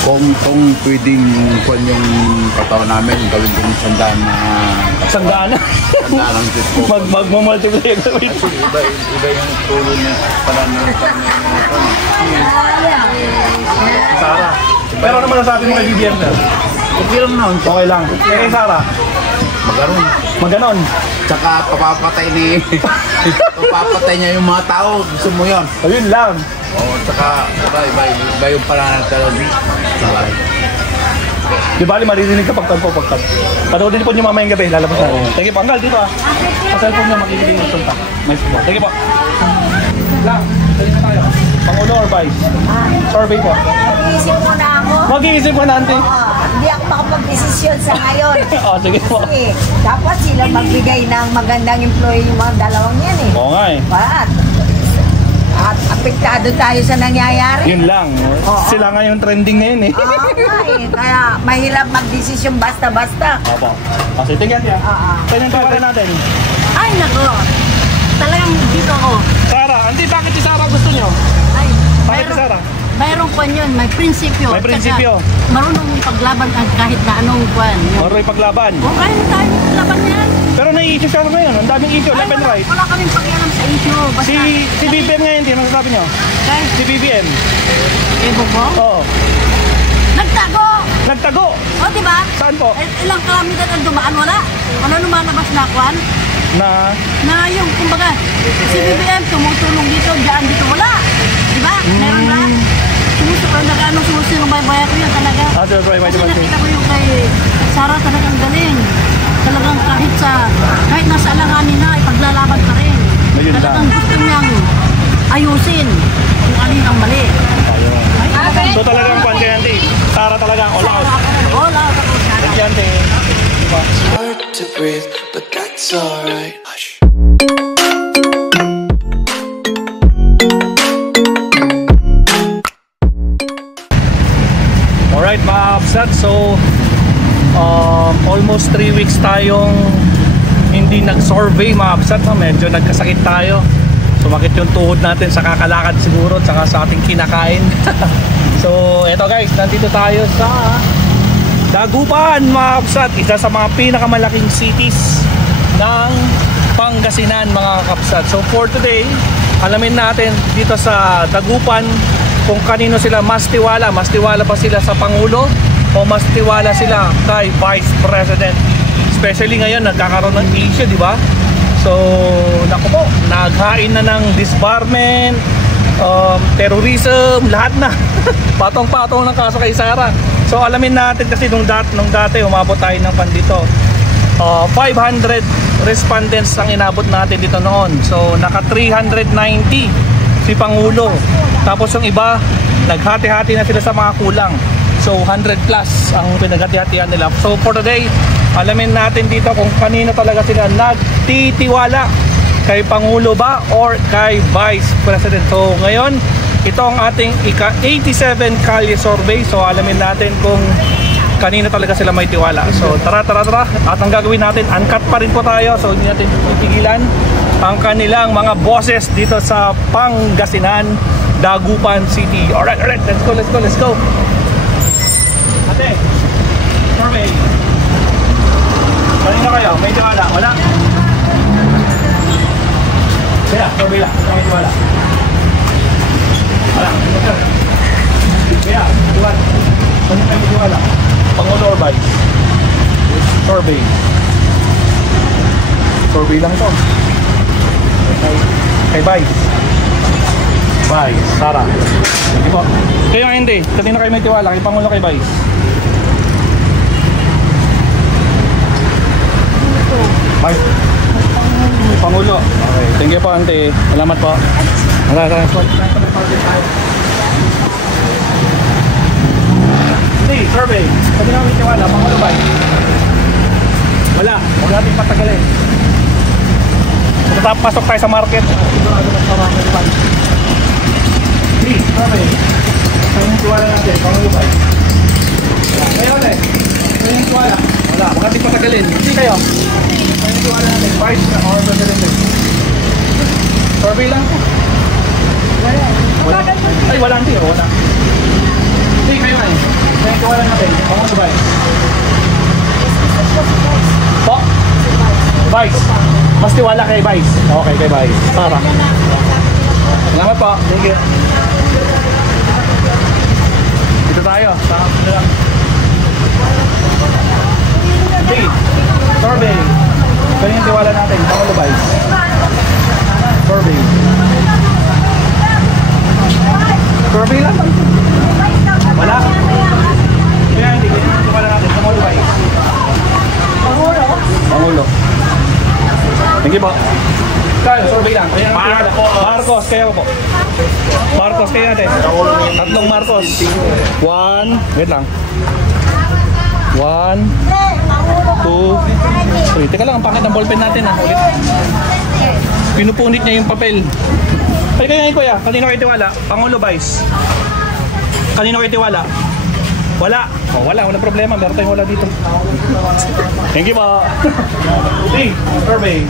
Kung pwedeng kung yung katawan namin, gawin kong sandaan na... Sandaan na? Sandaan ang tip ko. Mag-multiply ka. Kasi iba yung tulo niya pala na... Sarah. Pero ano masasabi mo kay BBM, sir? Okay lang naman. Okay lang. Kay Sarah? Maganon. Maganon. Tsaka papapatay niya yung mga tao. Gusto mo yun? Ayun lang. Oo, tsaka iba yung pananatalo. Di ba, maririnig ka pagtagpo. Panoodin po niyo mamayang gabi, lalabas na. Sige po, Anggal, dito ah. Sa cellphone niya, makikinig yung sunta. Nice po. Sige po. Lang, dali na tayo. Pangulo or Vice? Survey po. Mag-iisip muna ako. Mag-iisip ka na, auntie. Hindi ako makapag-desisyon sa ngayon. Sige po. Kasi dapat sila magbigay ng magandang employee yung mga dalawang yan eh. Oo nga eh. At apektado tayo sa nangyayari. Yun lang. Sila nga yung trending ngayon eh. Kaya mahirap mag-desisyon basta-basta. Opo. Kasi tingnan niya. Tingnan tayo natin. Ay, nako. Talagang dito ako. Sarah, auntie, bakit si Sarah gusto nyo? Ay, Bakit si Sarah? Mayroong kwan yun, may prinsipyo. May prinsipyo. Tsaka marunong paglaban kahit na anong kwan. Maroy paglaban. O kaya na tayo maglaban yan. Pero nai-issue siya ngayon. Ang daming issue, left and right. Wala kaming pakialam sa issue. Basta, Si BBM ngayon, ano sabi nyo? Kahit, Si BBM. Evo ko, Oo. nagtago! Nagtago. O diba? Saan po? Ilang kalamidad ang dumaan, wala. Wala lumalabas na kwan. Na Na yung, kumbaga, si BBM tumutulong dito, dyan dito, wala. Diba? Meron ba? Sumusunod may bayan ko yun talaga. Sir Troy, may Kasi diba? nakita ko yung kay Sarah talagang galing. Talagang kahit nasa alanganin na, ipaglalaban pa rin. Ayun Talagang lang. gusto niyang ayusin kung alin ang mali. So talagang kwan kay auntie. Sarah talagang all out. All out ako, Sarah. Thank you, auntie. Diba? Hard to breathe, but that's alright. Hush. Alright mga absat, so almost 3 weeks tayong hindi nag-survey mga absat, medyo nagkasakit tayo. Sumakit yung tuhod natin sa kakalakad siguro at saka sa ating kinakain. So eto guys, nandito tayo sa Dagupan mga absat, isa sa mga pinakamalaking cities ng Pangasinan mga kapsat. So for today, alamin natin dito sa Dagupan kung kanino sila mas tiwala ba sila sa Pangulo o mas tiwala sila kay Vice President. Especially ngayon nagkakaroon ng issue, di ba? So naku po, naghain na ng disbarment, terrorism, lahat na. Patong-patong ng kaso kay Sarah. So alamin natin kasi nung dati umabot tayo ng pandito 500 respondents ang inabot natin dito noon. So naka 390 si Pangulo. Tapos yung iba, naghati-hati na sila sa mga kulang. So 100 plus ang pinaghati-hatian nila. So for today, alamin natin dito kung kanino talaga sila nagtitiwala. Kay Pangulo ba or kay Vice President. So ngayon, ito ang ating ika-87 Kalye Survey. So alamin natin kung kanino talaga sila may tiwala. So tara. At ang gagawin natin, uncut pa rin po tayo. So hindi natin pipigilan ang kanilang mga bosses dito sa Pangasinan, Dagupan City. Alright, let's go. Ate, survey. Kanino kayo? May tiwala? Wala? Kaya, survey lang. May tiwala? Wala. Kaya, tiwala. Kanino kayo tiwala? Pangulo or Vice? Survey. Survey lang to. Kay Vice. Sarah. Hindi po. Kayo hindi. Kanino kayo may tiwala? Kay Pangulo, kay Vice? Vice. Pangulo. Okay. Thank you po, ante. Salamat po. Tara. Hey, survey. Kanino may tiwala? Pangulo, Vice? Wala. Huwag natin patagalin. Pasok tayo sa market. Sigurado mas marami pa. Please, survey. Kayo yung tiwala natin. Pangulo, Vice? Kayo ulit. Kayo yung tiwala? Wala. Huwag natin patagalin. Hindi kayo. Kayo yung tiwala natin. Vice or President? Survey lang po. Wala. Ay, wala hindi. Wala. Hindi kayo ay. tiwala kay Vice. Okay, kay Vice. Sara. Salamat po. Thank you. Dito tayo. Hey, survey. Kaya yung tiwala natin. Pangulo Vice. Survey. Survey lang. Wala. Kaya hindi. Kaya yung tiwala natin. Pangulo Vice. Pangulo. Thank you po. Kaya, survey lang. Marcos, kaya po. Marcos, kaya natin. Tatlong Marcos. Wait lang. 1, 2, 3. Teka lang, ang pangit ng ballpen natin ha. Ulit. Pinupunit niya yung papel. Ay, kaya ngayon kuya, kanino kayo tiwala? Pangulo Vice. Kanino kayo tiwala? Wala. Oh, wala problema. Meron tayong wala dito. Thank you po. Hey, survey.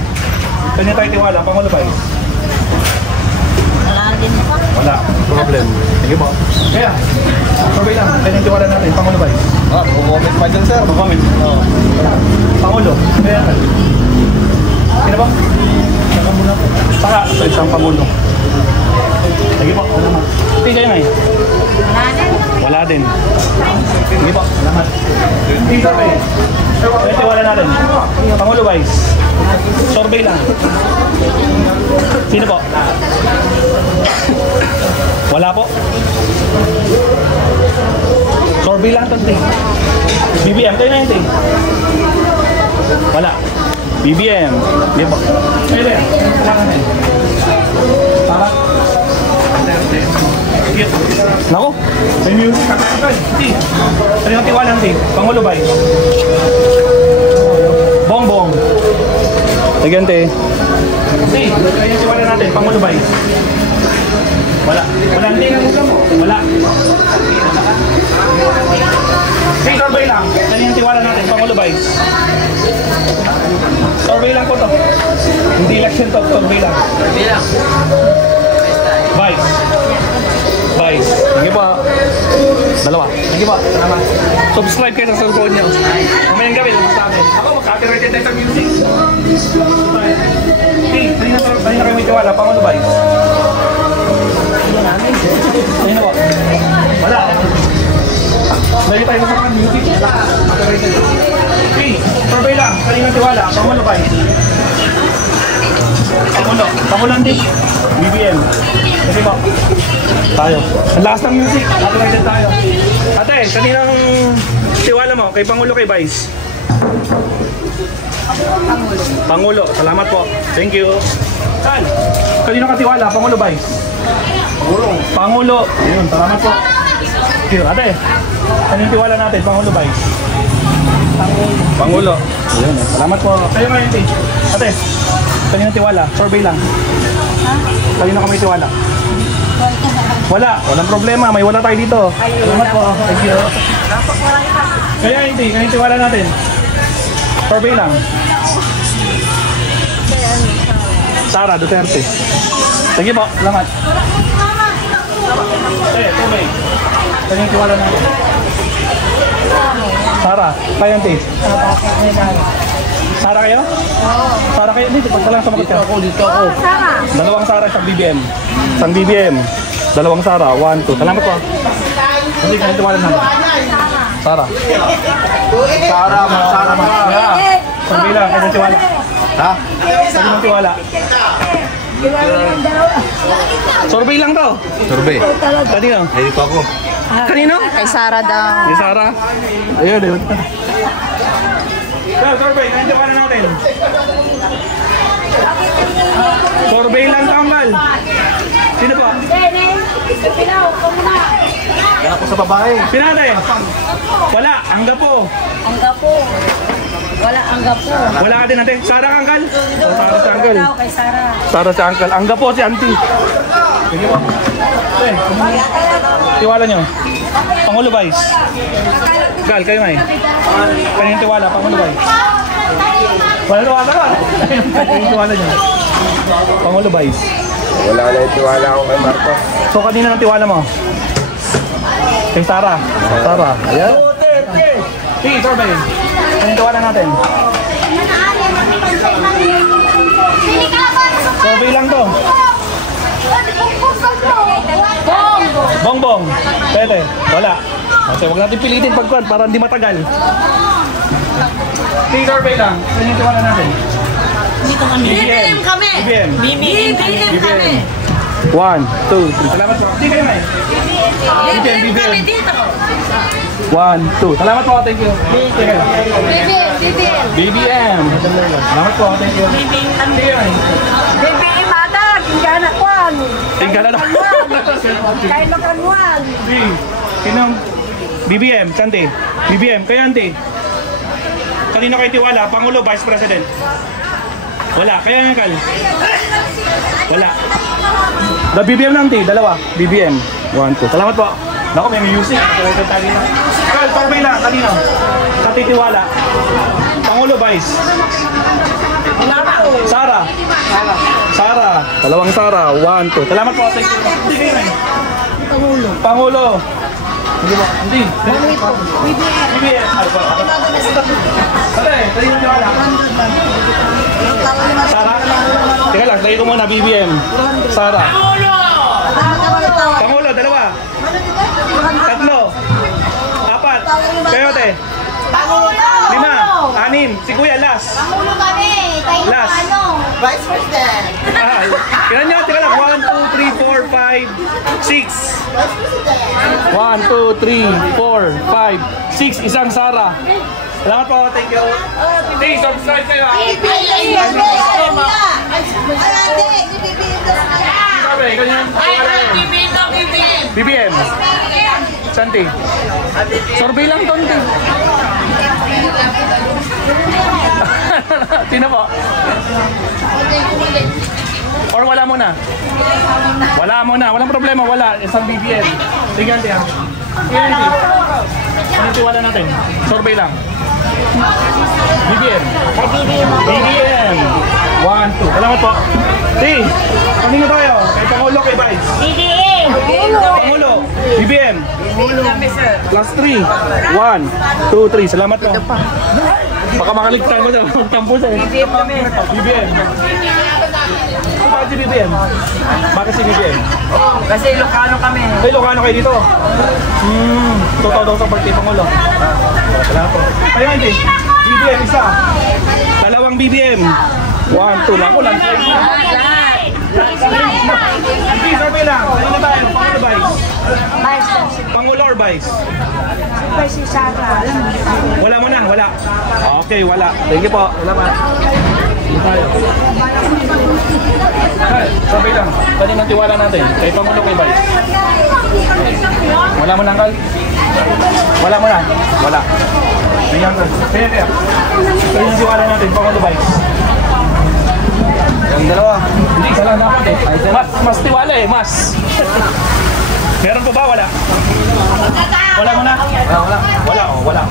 Kanino tayo tiwala? Pangulo Vice. Wala din po. Wala. Problem. Thank you po. Kaya, survey lang. Kanino tiwala natin? Pangulo Vice. Mag-comment pa dyan, sir. Mag-comment. Pangulo. Kaya, sino ba? Saka, sa isang Pangulo. Sige po, salamat. Hindi kayo ngayon. Wala din. Sige po, salamat. Hindi survey. Kaya tiwala natin. Pangulo Vice. Survey lang. Sino po? Wala po. Survey lang tanti. BBM, kayo na yun, ting. Wala. BBM. Hindi po. Kayo na yun. Wala ka na yun. Para. Nako. May music. Ting. Ano yung tiwala ng ting? Pangulo ba yun? Bongbong. Again, ting. Ting. Ano yung tiwala natin? Pangulo ba yun? Wala. Wala. Wala. Okay, survey lang. Ano yung tiwala natin? Pangulo Vice. Survey lang po to. Hindi election to. Survey lang. Survey lang. Vice. Vice. Sige po. Dalawa. Sige po. Salamat. Subscribe kayo sa cellphone nyo. Mamayang gabi. Sa amin. Ako mag-copyrighted tayo sa music. Okay. Kanina kayo may tiwala. Pangulo Vice. Kanina po. Wala. Lagi tayo sa mga music. Okay, survey lang. Kaninang tiwala. Pangulo ba? Pangulo hindi. BBM. Sige po. Tayo. Ang last ng music. Copyrighted tayo. Ate, kaninang tiwala mo? Kay Pangulo, kay Vice? Pangulo. Salamat po. Thank you. Saan? Kanino ka tiwala? Pangulo, Vice? Pangulo. Ayun, salamat po. Thank you. Ate, kanino tiwala natin? Pangulo, Vice? Pangulo. Ayun, salamat po. Kayo ngayon, Ate. Ate, kanino tiwala? Survey lang. Kanino ka may tiwala? Wala. Walang problema. May wala tayo dito. Salamat po. Thank you. Kaya hindi. Kanino tiwala natin? Survey lang. Sara Duterte. Sige po. Salamat. Survey. Kanino tiwala natin? Sara. Kayo, Ate. Sara kayo? Oo. Sara kayo? Dito, pagkalang sumagot ka. Dito ako. Sara. Dalawang Sara, isang BBM. Isang BBM. Dalawang Sara. 1, 2. Salamat po. Hindi, kayo tiwala namin. Sara. Sara. Sabi lang, kayo tiwala. Ha? Sabi ng tiwala. Survey lang to. Survey. Kanino? Dito ako. Kanino? Kay Sara daw. Ni Sara. Ayun, ayun. Survey, kayo tiwala natin. Survey lang tanggal. Sino po? Yan ako sa babae. Sinate? Wala, angga po. Angga po. Wala angga po. Wala ka din natin. Sara Anggal? Sara sa Anggal. Daw kay Sara. Sara sa Anggal. Angga po si Auntie. Sige po. Tiwala nyo. Pangulo Vice. Gal, kayo nga eh. Kanino tiwala? Pangulo Vice. Wala tiwala ka. Kanino tiwala nyo? Pangulo Vice. Wala na yung tiwala ako kay Marcos. So kanina ng tiwala mo? Kay Sara. Sara. Ayan. Sige, survey. Kanino tiwala natin? Survey lang to. Bongbong. Pwede. Wala. Okay, huwag natin pilitin pagkuhan para hindi matagal. Survey lang. Saan yung tiwala natin? Dito kami. BBM kami. BBM. BBM kami. 1, 2, 3. Salamat po. Hindi kayo na eh. BBM kami dito. 1, 2. Salamat po. Thank you. BBM. Salamat po. Thank you. BBM kami. Sige na eh. BBM ada, tinggal nak kuan. Tinggal na. Kain makan kuan. Sinong? BBM. Sante. BBM. Kaya ante. Kanino kayo tiwala? Pangulo, Vice President? Wala. Kaya nga kal? Wala. The BBM lang ti, dalawa. BBM. 1, 2. Salamat po. Naku, may music. Kal, survey lang. Kanino? Katitiwala. Pangulo, Vice. Sara. Sara. Dalawang Sara. 1, 2. Salamat po. Thank you. Pangulo. Pangulo. Hindi mo. Hindi. BBM. Sara, kanino tiwala? Sara? Teka lang, lagay ko muna BBM. Sara. Pangulo, dalawa. Tatlo. Apat. Kayote. 5. 6. Si Kuya, last. Pangulo kami. Kain Last. Vice President. Kailan nyo? Teka lang. 1, 2, 3, 4, 5, 6. 1, 2, 3, 4, 5, 6. Isang Sara. Salamat po. Thank you. Hey, subscribe kayo. Sabi, ganyan. BBM. Santi. Survey lang, Tonti. Sino po? Or wala muna? Wala muna. Walang problema. Wala. Isang BBM. Sige, Auntie. Sige, Auntie. Anong tiwala natin? Survey lang. BBM. BBM. 1, 2. Salamat po. Hey, kanino tayo? Kay Pangulo, kay Vice. BBM. Pangulo. BBM. Plus 3. 1, 2, 3. Salamat po. Baka makaligtan mo na. Magtampo siya eh. BBM kami. BBM. Bakit si BBM? Bakit si BBM? Kasi Ilocano kami. Ay, Ilocano kayo dito? Totoo daw sa Partido Pangulo. Salamat po. Kaya hindi. BBM isa. Dalawang BBM. 1, 2 lang. Ulan. Hindi, sabi lang. Kanina tayo? Pangulo Vice? Pangulo or Vice? Si Sara. Wala mo na, wala. Okay, wala. Thank you po. Salamat. Tayo. Kal, sabi lang. Kanina tiwala natin. Kay Pangulo, kay Vice. Wala mo na, Kal? Wala mo na? Wala. Ayan, Kal. Kaya. Kanina tiwala natin. Pangulo, Vice. Yung dalawa. Hindi, isa lang dapat eh. Mas tiwala eh, mas. Meron po ba? Wala. Wala mo na? Wala. Wala, oh, wala.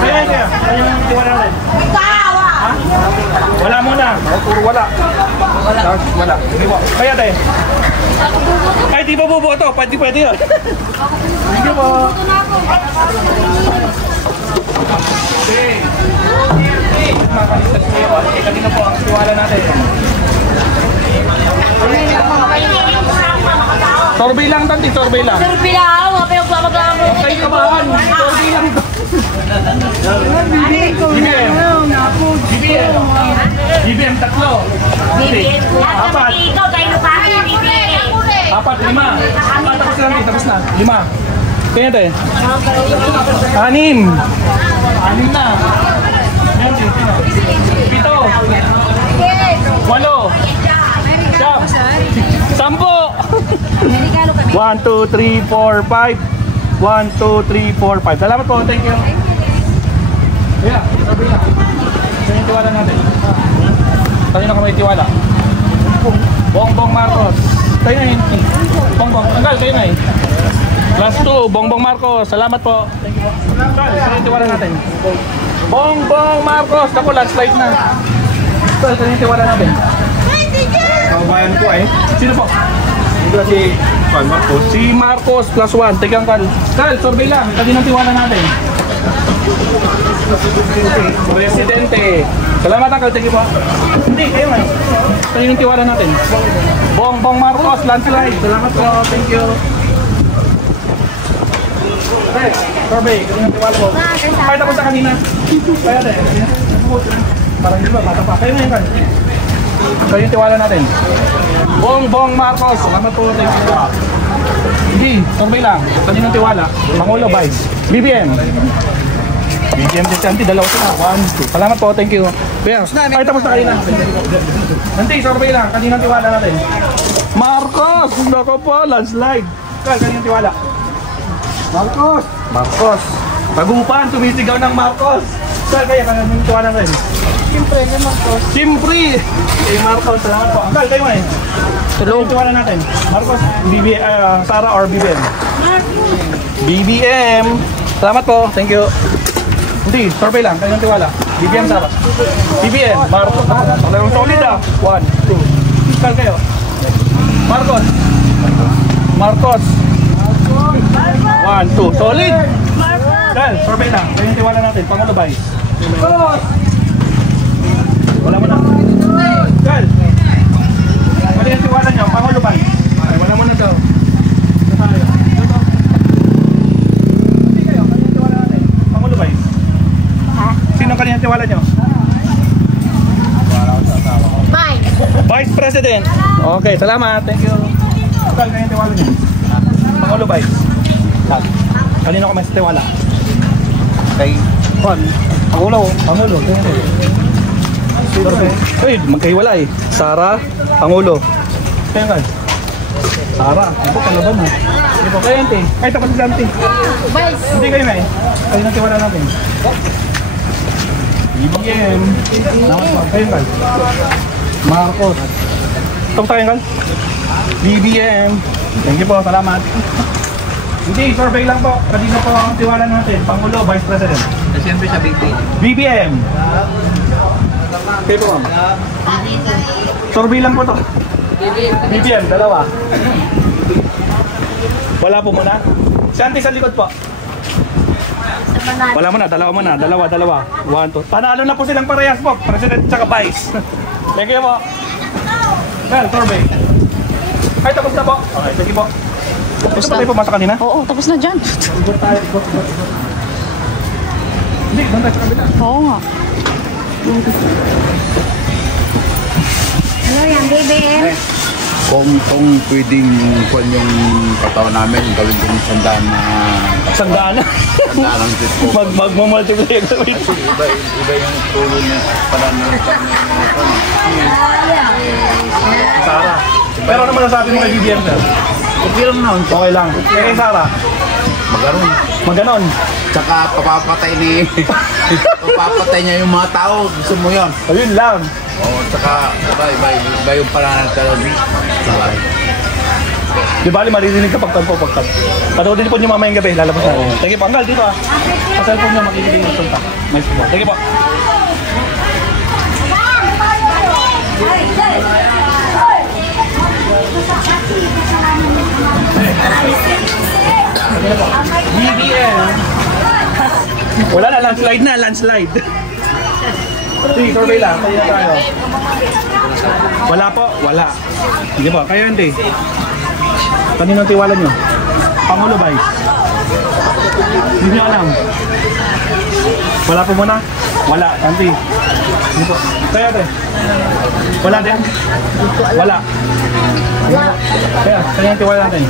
Kaya. Kaya yung tiwala natin. Ha? Wala mo na. Puro wala. Wala. Kaya tayo. Ay, di ba buboto? Pwede yun. Thank you po. Okay. Makalistas kayo. Kanina po ang tiwala natin. Survey lang, Tanti. Survey lang. Survey lang. Mga pinagpapagamo. Okay, kabahan. Survey lang. BBM. BBM, tatlo. BBM. Apat. Ikaw, kayo na pa. BBM. 4, 5. Tapos na, tapos na. 5. Kaya tayo. 6. 6 na. 7. 8. 10. 1, 2, 3, 4, 5. 1, 2, 3, 4, 5. Salamat po. Thank you. Yeah, sabi na. Kaya tiwala natin. Tayo na kung may tiwala. Bongbong Marcos. Tayo na yun. Bongbong. Tanggal, tayo na eh. Class 2, Bongbong Marcos. Salamat po. Thank you po. Kaya tiwala natin. Bongbong Marcos. Ako, landslide na. Kaya tiwala natin. Kabayan ko eh. Sino po? Ito si Marcos. Si Marcos plus 1. Tegang Kal. Kal, survey lang. Kaninang tiwala natin. Presidente. Salamat Uncle, thank you po. Hindi, kayo nga. Ito yung tiwala natin. Bongbong Marcos, landslide. Salamat po, thank you. Okay, survey, ito yung tiwala po. Kahit ako sa kanina. Kaya tayo. Parang di ba, bata pa. Kayo ngayon, Uncle. Ito yung tiwala natin. Bongbong Marcos, salamat po, thank you. Hindi, survey lang. Kaninong tiwala? Pangulo, Vice. BBM. BBM si Santi, dalawa sila. 1, 2. Salamat po, thank you. Kuya, ay tapos na kayo na. Santi, survey lang. Kaninong tiwala natin? Marcos! Nako po, landslide. Kaninong tiwala? Marcos! Marcos! Tagupan, tumisigaw ng Marcos. Kaya kaninong tiwala natin? Siyempre, na Marcos. Siyempre! Kay Marcos, salamat po. Angkal, kayo ngayon. Tulong. Tiwala natin. Marcos, Sara or BBM? BBM. Salamat po. Thank you. Hindi, survey lang. Kanyang tiwala. BBM, Sara. BBM. Marcos. Talagang solid ah. 1, 2. Angkal kayo. Marcos. Marcos. 1, 2. Solid. Angkal, survey lang. Kanyang tiwala natin. Pangulo ba? Wala mo na. Angkal. Mali ang tiwala nyo, Pangulo ba? Ay, wala mo na daw. Hindi kayo, kanyang tiwala natin. Pangulo ba? Sino kanyang tiwala nyo? Vice President. Okay, salamat. Thank you. Saan kanyang tiwala nyo? Pangulo ba? Kanino ka mas tiwala? Kay Juan. Pangulo. Pangulo. Uy, magkahiwalay. Sara, Pangulo. Kaya nga. Sara, ito kalaban mo. Hindi po kayo, Ante. Ay, tapos si Ante. Hindi kayo, May. Kayo na tiwala natin. BBM. Naman po. Kayo nga. Marcos. Tapos tayo nga. BBM. Thank you po, salamat. Hindi, survey lang po. Kanina po ang tiwala natin. Pangulo, Vice President. Siyempre sa BBM. BBM. Okay po, ma'am. Survey lang po to. BBM, dalawa. Wala po muna. Si Auntie sa likod po. Wala muna, dalawa muna. Dalawa. 1, 2. Panalo na po silang parehas po. President tsaka Vice. Thank you po. Well, survey. Ay, tapos na po. Okay, thank you po. Tapos na tayo pumasok kanina? Oo, tapos na dyan. Hindi, doon tayo sa kabila. Oo nga. Ano yan, BBM? Kung pwedeng kung yung katawan namin, gawin kong sandaan na Sandaan na. sandaan ng tip ko. Mag-multiply ka. Iba yung tulo niya para na Sara. Pero ano masasabi mo kay BBM, sir? okay lang naman. Okay lang. Kaya kay Sara, Magaroon. maganon. Tsaka papapatay niya yung mga tao. Gusto mo yun? Ayun lang. Oo, tsaka iba yung pananagkaroon. Di ba, maririnig ka pagtagpo. Panoodin po niyo mamayang gabi, lalabas na. Sige po, Anggal, dito ah. Sa cellphone niyo, makikinig ng sunta. Nice po. Sige po. BBM. Wala na, landslide. Sige, survey lang. Kaya tayo. Wala po, wala. Hindi po, kayo hindi. Kaninong tiwala nyo? Pangulo Vice? Hindi nyo alam. Wala po muna? Wala, Santi. Hindi po. Kaya ate? Wala din? Wala. Kaya, kaninong tiwala natin?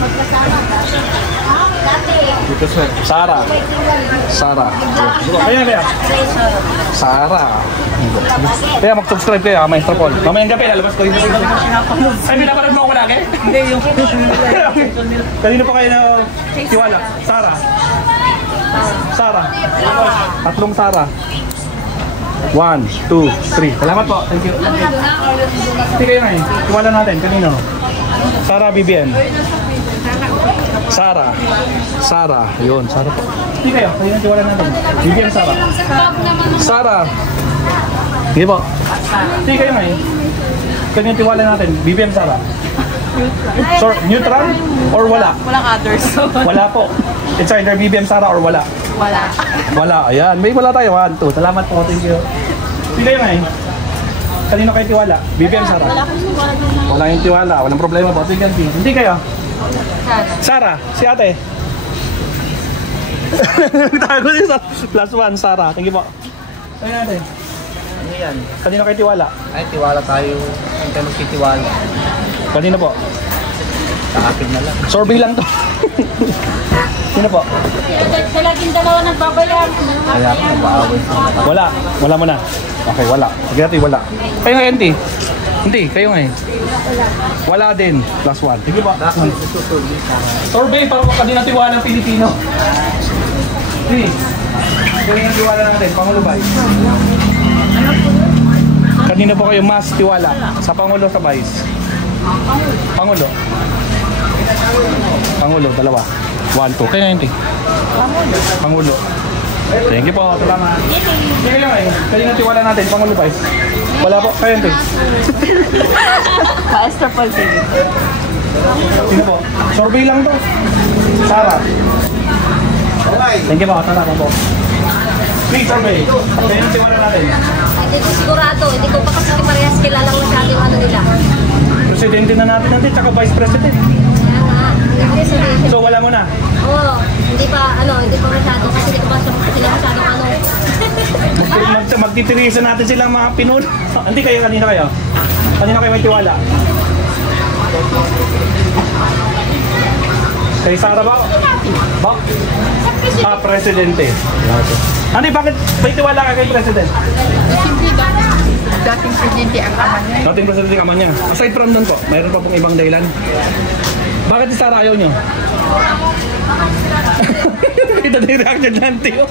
Dito sir. Sara. Kaya. Sara. Kaya mag-subscribe kayo, Maestro Paul. Mamayang gabi, lalabas ko yung ay, pinapanood mo ako lagi? Hindi, yung kanino pa kayo na tiwala? Sara. Tatlong Sara. 1, 2, 3. Salamat po. Thank you. Hindi kayo na eh. Tiwala natin. Kanino? Sara, BBM. Sara. Yun, Sara po. Hindi kayo. Kayo na tiwala natin. BBM, Sara. Sige po. Hindi kayo na eh. Kanino tiwala natin? BBM, Sara. Neutral or wala? Walang others. Wala po. It's either BBM Sara or wala. Wala. Wala, ayan. May wala tayo. 1, 2. Salamat po. Thank you. Hindi kayo ngayon. Kanino kayo tiwala? BBM Sara? Wala akong wala. Wala yung tiwala. Walang problema po. Hindi kayo? Sara. Si ate. Tago din sa plus 1, Sara. Thank you po. Kayo natin. Ano yan? Kanino kayo tiwala? Ay, tiwala tayo. Ang tayo magtitiwala. Kanino po? Sa akin na lang. Sorbet lang to. Sino po? Sa laging dalawa nagbabayan. Kaya ako nag-aaway sa mga. Wala. Wala mo na. Okay, wala. Sige natin, wala. Kayo ngayon, Hindi. Hindi, kayo ngayon. Wala din. Plus 1. Sige po. Bakit susurli sa akin? Sorbet para kanina tiwala ng Pilipino. Hindi. Kanina tiwala natin. Pangulo ba? Kanina po kayo mas tiwala. Sa Pangulo, sa Vice. Pangulo. Pangulo, dalawa. 1, 2. Kayo ngayon, Pangulo. Thank you po. Salamat. Sige lang eh. Kanina tiwala natin. Pangulo, Vice. Wala po. Kayo ngayon, Master Paul TV. Sino po? Sorbet lang to. Sara. Thank you po. Salamat po. Please, sorbet. Kanina tiwala natin. Hindi ko sigurado, hindi ko pa kasi parehas kilala masyado yung ano nila. Presidente na natin natin, tsaka Vice President. Kaya nga, hindi sabihin. So wala mo na. Oo, hindi pa masyado kasi hindi ko pa sila masyado ano. Magtitirisa natin silang mga pinuno. Hindi kayo, kanina kayo? Kanina kayo may tiwala? Kay Sara ba? Ba? Presidente. Hindi, bakit may tiwala ka kay President? Dating presidente ang ama niya. Dating Presidente ang ama niya. Aside from nun po, mayroon pa pong ibang dahilan. Bakit si Sara ayaw nyo? Ito na yung reaction lang, Tiyo.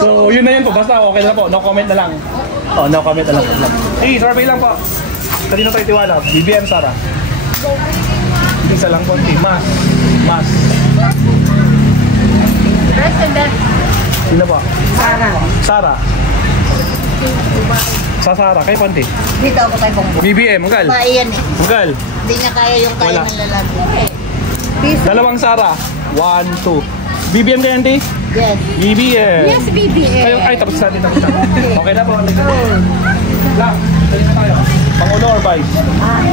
So, yun na yun po. Basta okay na po. No comment na lang. Oh, no comment na lang. Hey, survey lang po. Kanino tayo tiwala? BBM, Sara? Hindi isa lang po. Mas. Mas. President. Sino po? Sana. Sara. Sa Sara. Kay Panti. Dito ako tayo pong BBM, Munggal. Iyan eh. Munggal. Hindi niya kaya yung Wala. ng lalaki. Dalawang Sara. 1, 2. BBM kayo, Auntie? Yes. BBM. Yes, BBM. Kayo, ay, tapos natin. Okay na po. Lang. Dali na tayo. Pangulo or Vice?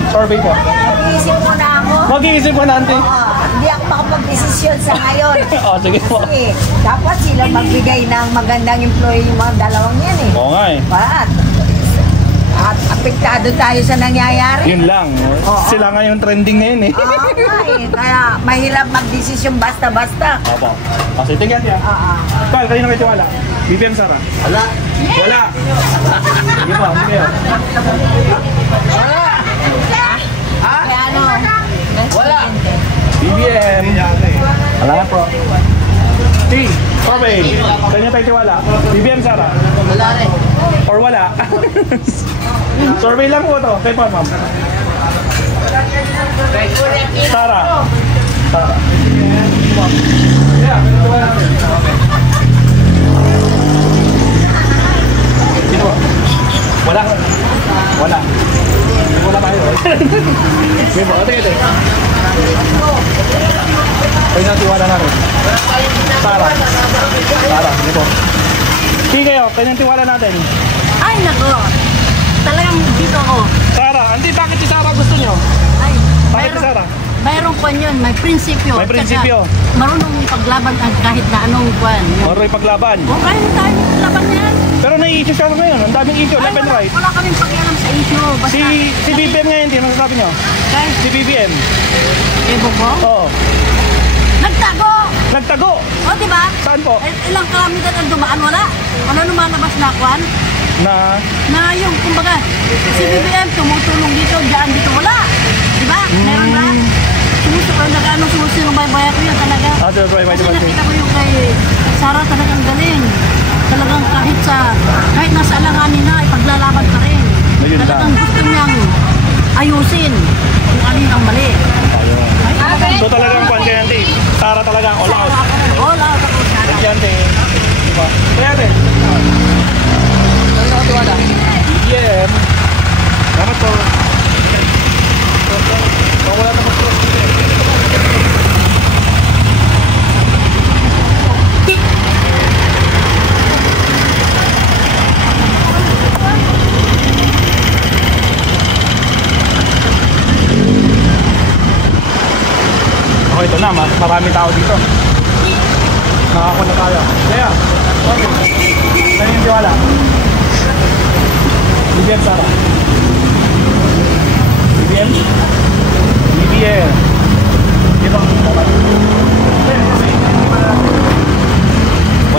Survey po. Mag-iisip muna ako. Mag-iisip mo na, Auntie. Hindi ako makapag-desisyon sa ngayon. Oh, sige po. Kasi dapat sila magbigay ng magandang employee yung mga dalawang yan eh. Oo nga eh. At apektado tayo sa nangyayari. Yun lang. Sila nga yung trending ngayon eh. Kaya mahirap mag-desisyon basta-basta. Opo. Kasi tingnan niya. Pal, kayo na kayo tiwala. BBM, Sara? Wala. Wala. Sige po, sige kayo. Kaya ano? Wala! BBM. Wala po. T, survey. Kayo na tayo tiwala. BBM, Sara? Wala rin. Or wala? Survey lang po to. Kayo pa, ma'am. Sara. Sara. Yeah, tiwala natin. Sino po? Wala. Wala. Wala tayo. Sige po, ito ito. Kayo na tiwala natin. Sara. Sara, sige po. Sige kayo, kayo na tiwala natin. Ay, nako. Talagang dito ako. Sara, hindi, bakit si Sara gusto nyo? Ay, Bakit si Sara? mayroong kwan yun. May prinsipyo. May prinsipyo. Tsaka marunong paglaban ang kahit na anong kwan. Maroy paglaban. O kaya tayo maglaban na yan. Pero nai-issue siya ngayon. Ang daming issue, left and right. Wala kaming pakialam sa issue. Basta, Si BBM ngayon, hindi masasabi nyo? Kahit, Si BBM. ebo ko, Oo. nagtago! Nagtago. O, di ba? Saan po? Ilang kalamidad ang dumaan, wala. Wala lumalabas na kwan. Na, Na yung, kumbaga, si BBM tumutulong dito, dyan dito, wala. Di ba? Meron ba? Sumusunod, nag-anong sumusunod, baybayan ko yun talaga. right, Kasi nakita ko yung kay Sara talagang galing. Talagang kahit nasa alanganin na, ipaglalaban pa rin. Ayun lang. Talagang gusto niyang ayusin kung ano yung mali. so talagang kwan kay Auntie. Sara talagang all out. All out ako, Sara. Kay Auntie. Diba? Kaya Auntie. BBM. Salamat po. Marami tao dito. Nakakuna tayo. Kaya, okay. Kaya yung tiwala. BBM, Sara. BBM? BBM. Diba?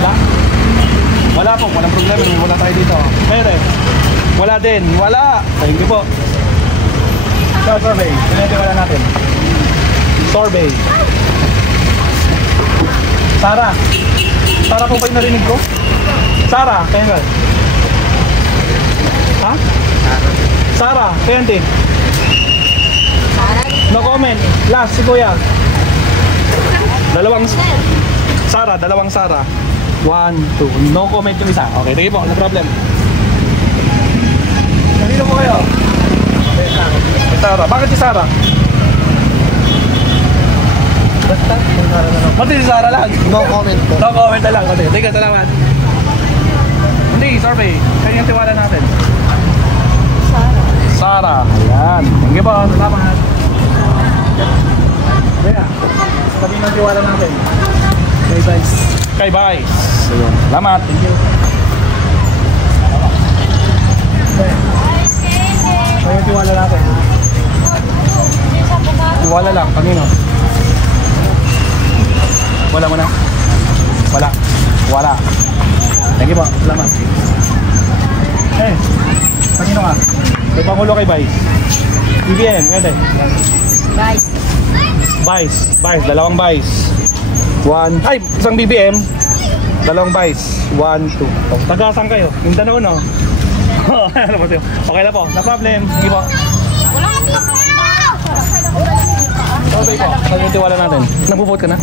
Wala? Wala po, walang problema. Wala tayo dito. Pero, wala din. Wala. Thank you po. So, survey. Pinitiwala natin. Survey. Sara. Sara po ba yung narinig ko? Sara, kaya nga. Ha? Sara, kaya hindi. No comment. Last, si Kuya. Dalawang Sara. 1, 2. No comment yung isa. Okay, sige po, no problem. Nandito po kayo. Sara. Bakit si Sara? Ba't si Sara lang? No comment po. No comment na lang. Okay, sige, salamat. Hindi, survey. Kanya yung tiwala natin. Sara. Ayan. Thank you po. Salamat. Kaya, sabi ng tiwala natin. Kay Vice. Kay Vice. Ayan. Salamat. Thank you. Kaya yung tiwala natin. Tiwala lang. Kanino? Wala mo na? Wala. Thank you po. Salamat. Eh, kanino ka? May Pangulo kay Vice. BBM, kaya Vice, dalawang Vice. Isang BBM. Dalawang Vice. 1, 2. Oh, taga-saan kayo? Mindanao, no? Okay na po. No problem. Sige po. Okay po. Saan yung tiwala natin? Nagpo-vote ka na?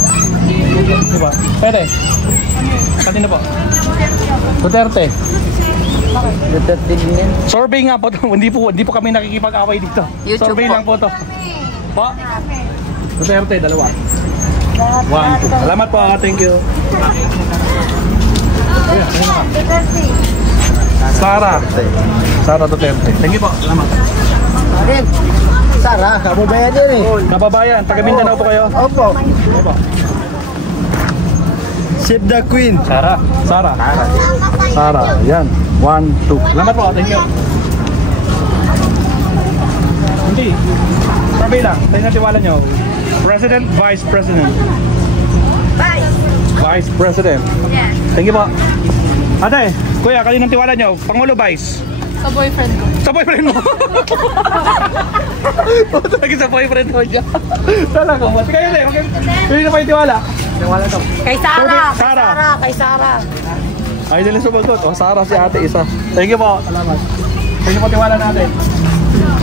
Di ba? Pwede. Kanina po? Duterte. Duterte din yan. Survey nga po to. Hindi po kami nakikipag-away dito. Survey lang po to. Po? Duterte, dalawa. 1, 2. Salamat po. Thank you. Sara Duterte. Thank you po. Salamat. Sara, kababayan yan eh. Kababayan, taga Mindanao po kayo? Opo. Opo. Save the Queen. Sara. Yan. 1, 2. Salamat po. Thank you. Hindi. Survey lang. Tayo na tiwala nyo. President, Vice President. Vice President. Thank you po. Ate, Kuya, kaninong tiwala nyo? Pangulo, Vice? Sa boyfriend ko. Sa boyfriend mo? Lagi sa boyfriend mo dyan. Talaga mo. Kaya na eh. Hindi na pa yung tiwala. Tiwala to. Kay Sara. Kay Sara. Ay, nila sumagot. O, Sara si ate isa. Thank you po. Salamat. Thank you po tiwala natin.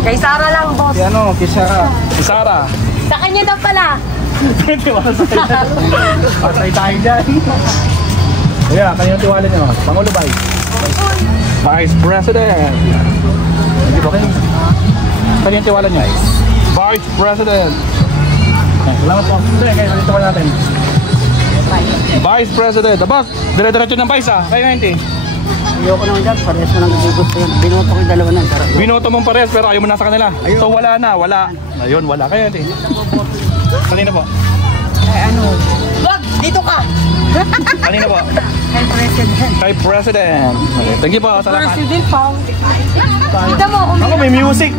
Kay Sara lang, boss. Si ano, Kisara. Si Sara. Sa kanya daw pala. Tiwala sa kanya. Patay tayo dyan. Kaya, kanina tiwala nyo. Pangulo Vice President. Hindi ba kayo? Kanina tiwala nyo. Vice President. Salamat po. Sige, kayo tiwala natin. Vice President. Abas, dire-diretso ng Vice ah. Kayo hindi. Ayoko naman dyan, parehas na lang gusto yan. Binoto ko yung dalawa na. Binoto mong parehas pero ayaw mo nasa kanila. So wala na, wala. Ayun, wala. Kayo hindi. Kanina po. Wag, dito ka. Kanina po. Kay President. Kay President. Okay, thank you po. Salamat. President pa. Kita mo, Ako may music.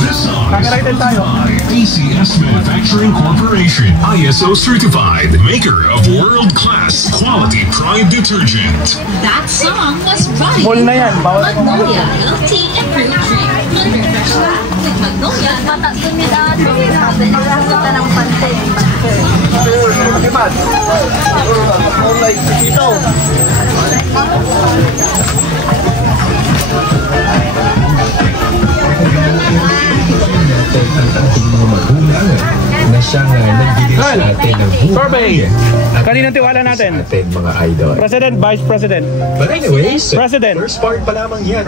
This song is Copyrighted tayo. by ACS Manufacturing Corporation, ISO certified, maker of world-class quality Pride detergent. That song was right. Full na yan. Bawal na Magnolia Milk Tea and Fruit Drink. Under fresh back with Magnolia. Bata tumidaan. Nagpunta ng pantay. na siyang nagbigay sa atin ng Survey. buhay Kaninong tiwala natin? sa atin mga idol. President, Vice President. But anyways, President. first part pa lamang yan.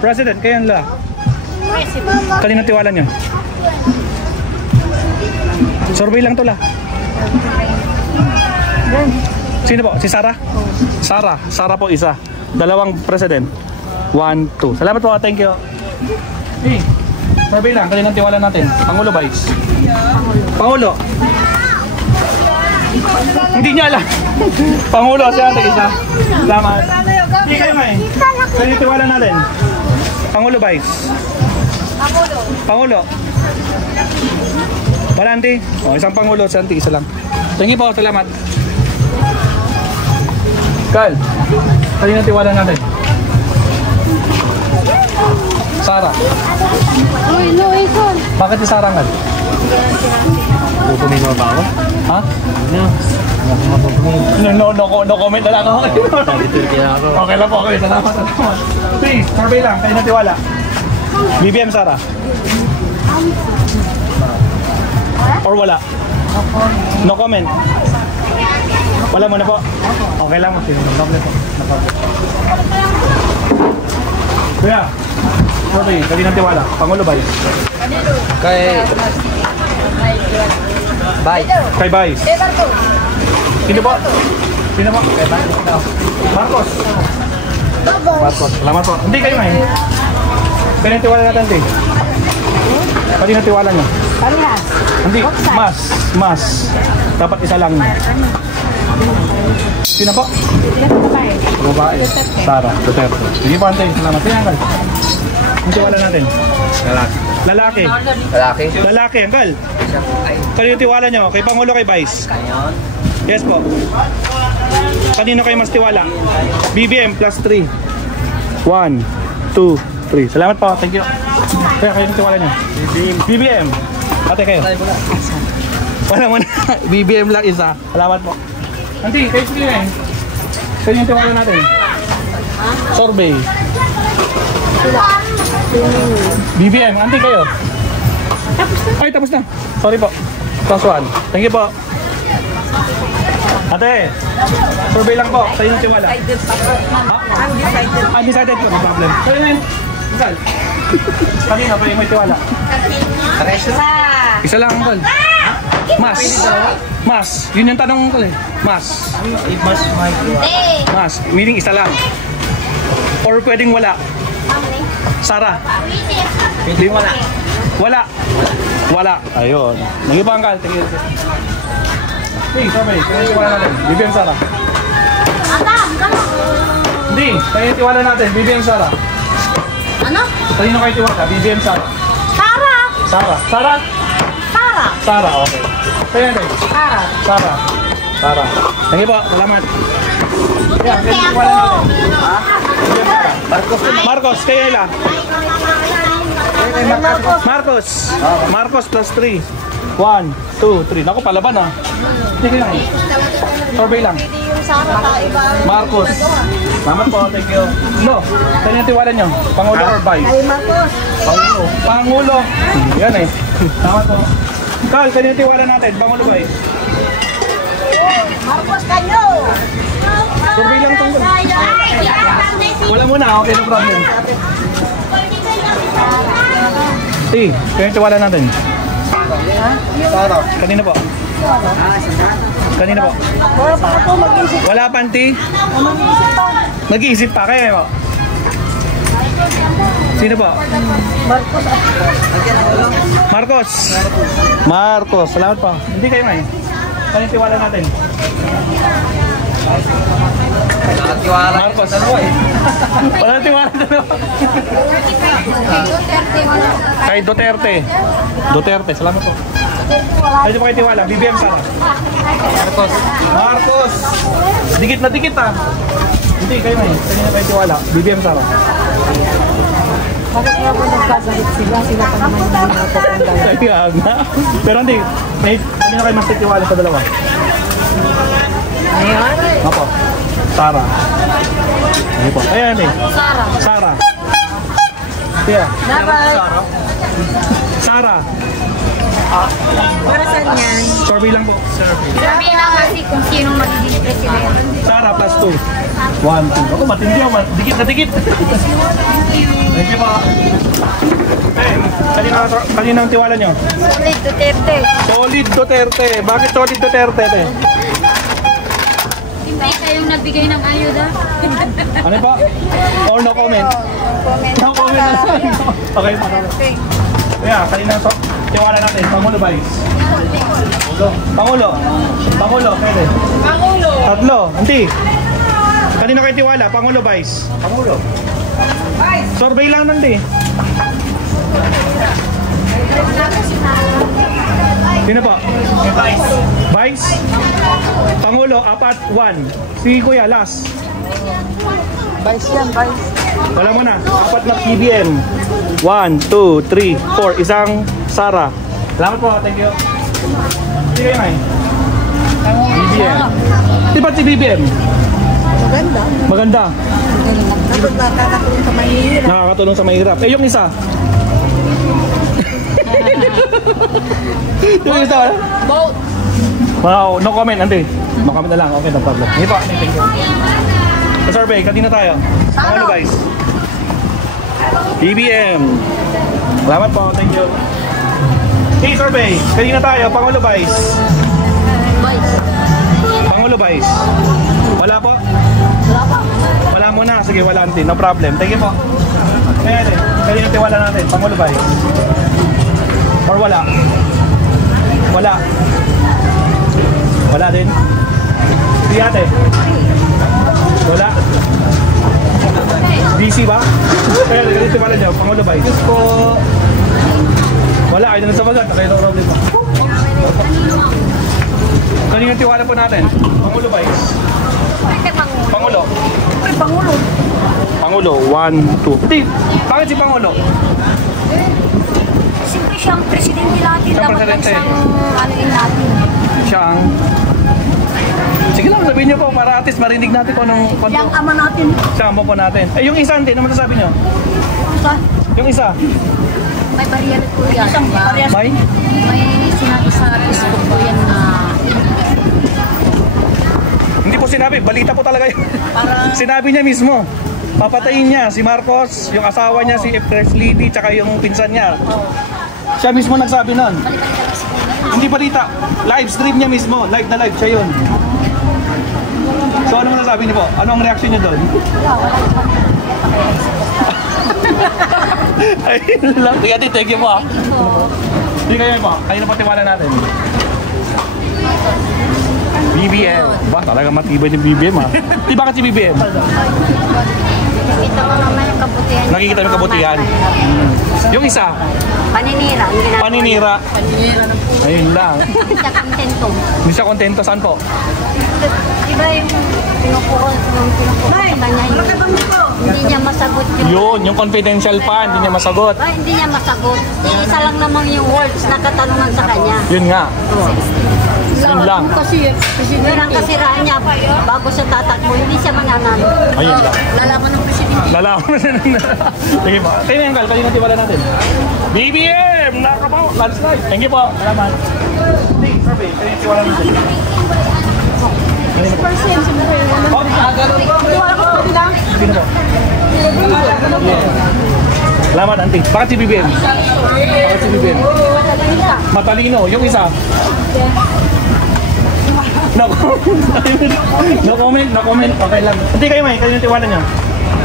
President, kaya la. Kaninong tiwala nyo? Survey lang to la. Sino po? Si Sara? Sara po isa. Dalawang president. 1, 2. Salamat po. Thank you. Hey, survey lang. Kaninong tiwala natin? Pangulo, Vice? Pangulo. Hindi niya alam. Pangulo siya, isa. Salamat. Hindi kayo nga eh. Kaya tiwala natin. Pangulo Vice. Pangulo. Wala, auntie. O, isang pangulo sa auntie, isa lang. Thank you po, salamat. Carl, kaya na tiwala natin. Sarah. Bakit si Sarah nga? Pupunin mo ba ako? Ha? No comment na lang ako. Okay lang po, okay. Salamat. Please, survey lang. Kayo na tiwala. BBM Sarah. Or wala? No comment. Wala muna po. Okay lang. No problem po. Kuya, survey. Kayo na tiwala. Pangulo ba yun? Kay... Bye. Kay Vice. Sino po? Sino po? Kay Marcos. Marcos. Marcos. Salamat po. Hindi kayo ngayon. Kaya tiwala natin, hindi. Pwede na tiwala nyo. Parehas. Hindi. Mas. Dapat isa lang. Sino po? Babae. Sarah. Duterte. Sige po, ante. Salamat. Sige, Uncle. Ang tiwala natin. Lalaki. Lalaki, Uncle. Kanino tiwala nyo? Kay Pangulo, kay Vice? Yes po. Kanino kayo mas tiwala? BBM plus 3. 1, 2, 3. Salamat po. Thank you. Kaya kayo tiwala nyo? BBM. Ate kayo? Wala mo na. BBM lang isa. Salamat po. Auntie, kayo sige na eh. Kayo yung tiwala natin. Survey. BBM. Auntie kayo? Ay, tapos na. Sorry po. Plus 1. Thank you po. Ate, survey lang po. Kayo yung tiwala. Undecided po. No problem. Kayo na yun. Isal. Kanina pa yung may tiwala. Isa lang, Uncle. Mas. Yun yung tanong, Uncle eh. Mas. Meaning isa lang. Or pwedeng wala. Sarah. Pwedeng wala. Wala. Ayun. Naging pa, Uncle. Tingin. Hey, survey. Kaya tiwala natin. BBM Sarah. Hindi. Kaya tiwala natin. BBM Sarah. Ano? Kanino kayo tiwala? BBM Sarah. Sarah. Sarah, okay. Kaya natin. Sarah. Thank you po. Salamat. Kaya tiwala natin. Marcos. Kaya ilan? Marcos plus 3. 1, 2, 3. Naku, palaban ah. Sige lang. Survey lang. Marcos. Salamat po, thank you. No, saan yung tiwala nyo? Pangulo or Vice? Ay, Marcos. Pangulo. Yan eh. Salamat po. Carl, saan yung tiwala natin? Pangulo Vice? Marcos kayo. Survey lang tungkol. Wala muna, okay, no problem. Saan yung tiwala natin? Kanina po? Wala pa, Auntie? Mag-iisip pa kayo mo? Sino po? Marcos. Salamat po. Hindi kayo ngayon. Kaya tiwala natin. Marcos. Wala tiwala dalawa. Kay Duterte. Salamat po. Kaya po kayo tiwala. BBM Sarah. Marcos. Dikit na dikit ah. Hindi kayo ngayon. Kaya kayo tiwala. BBM Sarah. Bakit nga po nagkagalit sila? Sila pa naman yung nakapagandang. Kaya nga. Pero hindi. Kaya kayo mas tiwala sa dalawa. Ngayon? Apo. Sarah. Hindi po. Ayan eh. Sarah. Kaya. Sarah. Para saan yan? Survey lang po. Sabi na kasi kung sino magiging president. Sarah plus 2. 1, 2. Ako matindi ako. Dikit na dikit. Thank you po. Kanina ang tiwala nyo? Solid Duterte. Bakit solid Duterte? Hindi kayong nagbigay ng ayuda. Ano pa? Or no comment? No comment na. Okay. Kaya, kanina to. Tiwala natin. Pangulo, Vice. Pangulo. Pangulo, pwede. Pangulo. Tatlo. Hindi. Kanino kayo tiwala? Pangulo, Vice. Pangulo. Survey lang nanti. Sino po? Vice. Vice? Pangulo, 4-1. Si Kuya, last. Vice yan, Vice. Wala mo na. 4 na PBM. 1, 2, 3, 4. Isang Sara. Salamat po. Thank you. Hindi kayo ngayon. BBM. Di ba si BBM? Maganda. Maganda. Dapat nakakatulong sa mahirap. Nakakatulong sa mahirap. Eh, yung isa? Yung isa? Both. Wow, no comment, ante. No comment na lang. Okay, no problem. Hindi po. Thank you. Sa survey, kanina tayo. Ano guys? BBM. Salamat po. Thank you. Hey, survey. Kanina tayo. Pangulo Vice. Pangulo Vice. Wala po? Wala muna. Sige, wala ante. No problem. Thank you po. Kaya ate, kanina tiwala natin. Pangulo Vice. Or wala? Wala. Wala din? Si ate? Wala. DC ba? Kaya ganito pala niyo, Pangulo Vice. Diyos ko. Wala, ayaw na sa bagat. Kaya ito problem mo. Kanina tiwala po natin. Pangulo Vice. Pangulo. Pangulo. Pangulo, 1, 2. Hindi, bakit si Pangulo? Siyempre siyang presidente natin. Siyang Dapat lang presidente. siyang anuin natin. Siyang... Sige lang, sabihin niyo po para at least marinig natin kung anong... Siyang ama natin. Siyang ama po natin. Eh, yung isa, hindi naman sasabi niyo. Sa Yung isa, May barrier po yan. may? May sinabi sa Facebook po yan na Hindi po sinabi, balita po talaga yun. Sinabi niya mismo. Papatayin niya si Marcos, yung asawa niya si First Lady, tsaka yung pinsan niya. Siya mismo nagsabi nun. Hindi balita. Live stream niya mismo. Live na live siya yun. So anong nasabi niyo po? Anong reaction niyo doon? Ayun lang. Kuya, thank you po ah. Hindi kayo po. Kayo na patiwala natin. BBM. Ba, talaga matibay yung BBM ah. Di bakit si BBM? nakikita ko naman yung kabutihan. Nakikita mo yung kabutihan. Yung isa, Paninira. Ang ginagawa. paninira. Ayun lang. Hindi siya kontento. Hindi siya kontento. Saan po? Diba yung pinupuro sa kanya hindi niya masagot Yung confidential fund, hindi niya masagot. Hindi niya masagot. Isa lang naman yung words na katanungan sa kanya. Yun nga. Yun lang. Kasi Yun ang kasiraan niya. Bago siya tatakbo, hindi siya mananalo. Ayun lang. lalaman ng presidente. Lalaman na. Sige po. Kayo na yung kal. Kayo na tiwala natin. BBM! Nakapaw! Landslide! Thank you po. Salamat. Hindi, survey. Kayo na tiwala natin. Oh, Tiwala ko sa kanila. sino po? Salamat, auntie. Bakit si BBM? Bakit si BBM? Matalino. Yung isa? No comment. No comment. No comment. Okay lang. Hindi kayo may. Kanino tiwala niyo?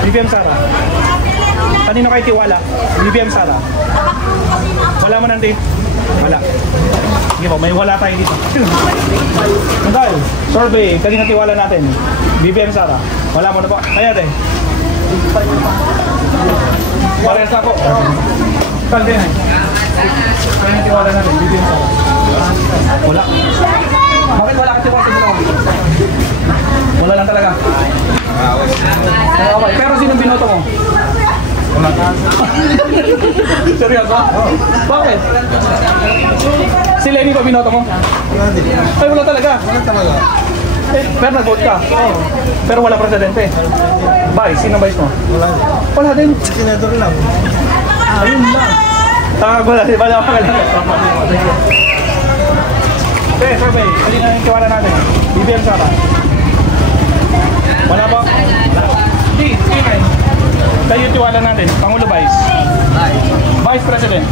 BBM Sara. Kanino kayo tiwala? BBM Sara. Wala mo nanti? Wala. Sige po, may wala tayo dito. Nandal, survey. Kanino tiwala natin? BBM Sara. Wala mo na po. Kaya de. Parehas ako. Kalde na. Kanino tiwala natin? BBM Sara. Wala. Bakit wala ka tiwala sa wala lang talaga. Okay. Pero sinong binoto mo? Seryoso? Bakit? Si Lenny pa binoto mo? Ay, wala talaga. Eh, pero nag-vote ka. Pero wala presidente. Vice, sino vice mo? Wala din. Senador lang. Ayun lang. Wala din. Wala ka lang. Okay, survey. Hindi na yung tiwala natin. BBM Sara. Wala ba? Hindi, sige kayo. Kayo tiwala natin. Pangulo Vice. Vice President.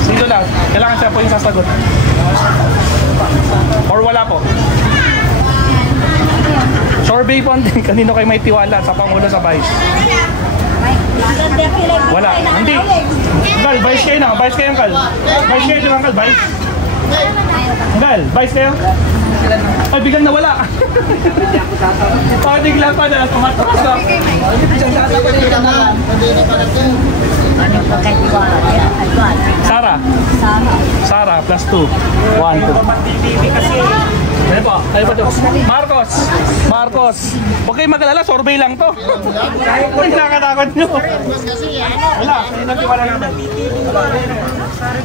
Sino lang? Kailangan siya po yung sasagot. Or wala po? Survey po din. Kanino kayo may tiwala sa Pangulo sa Vice? Wala. Hindi. Uncle, vice kayo na. Vice kayo, Uncle. Vice kayo, di ba, Uncle? Vice? Uncle, vice kayo? Ay, biglang nawala. Patigla pa na. Tumatok sa. Sarah. Sarah, plus 2. 1, 2. Ano po? Ano po ito? Marcos. Marcos. Huwag kayong mag-alala, survey lang to. Hindi nakatakot nyo. Wala, hindi nagtiwala natin.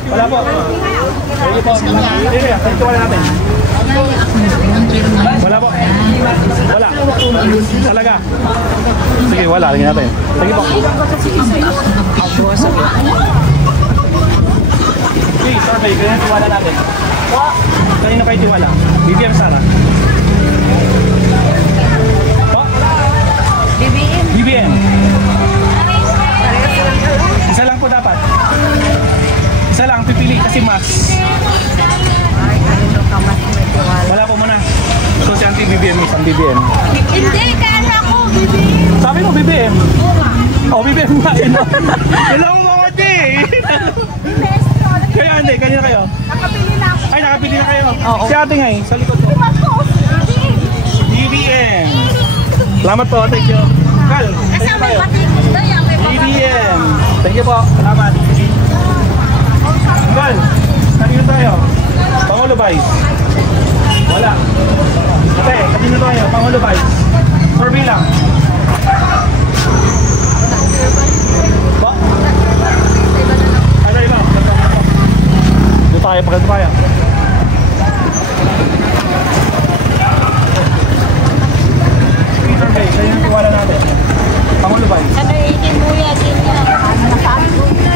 Wala po. Hindi po. Hindi nagtiwala natin. Wala po. Wala. Talaga. Sige, wala. Lagyan natin. Sige po. Sige, survey. Ganyan tiwala natin. Kanino kayo tiwala? BBM, Sarah? Po? BBM. BBM. Isa lang po dapat. Isa lang pipili kasi mas. Ay, kanino ka mas may tiwala? Wala po muna. So si Auntie BBM, isang BBM. Hindi, kaya ako, BBM. Sabi mo BBM? Oh, BBM nga. Wala akong mga day. Kaya hindi, kanina kayo? Nakapili na ako. Ay, nakapili na kayo. Si ate nga eh, sa likod po. BBM. Salamat po, thank you. Kal, kanina kayo? BBM. Thank you po, salamat. Kal, kanina tayo? Pangulo Vice. Wala. Ate, kanina tayo? Pangulo Vice. Survey lang. Po? Ano iba? Dito tayo, pagkakita tayo. Survey, kaya yung tiwala natin. Pangulo Vice. Ano itin mo yan?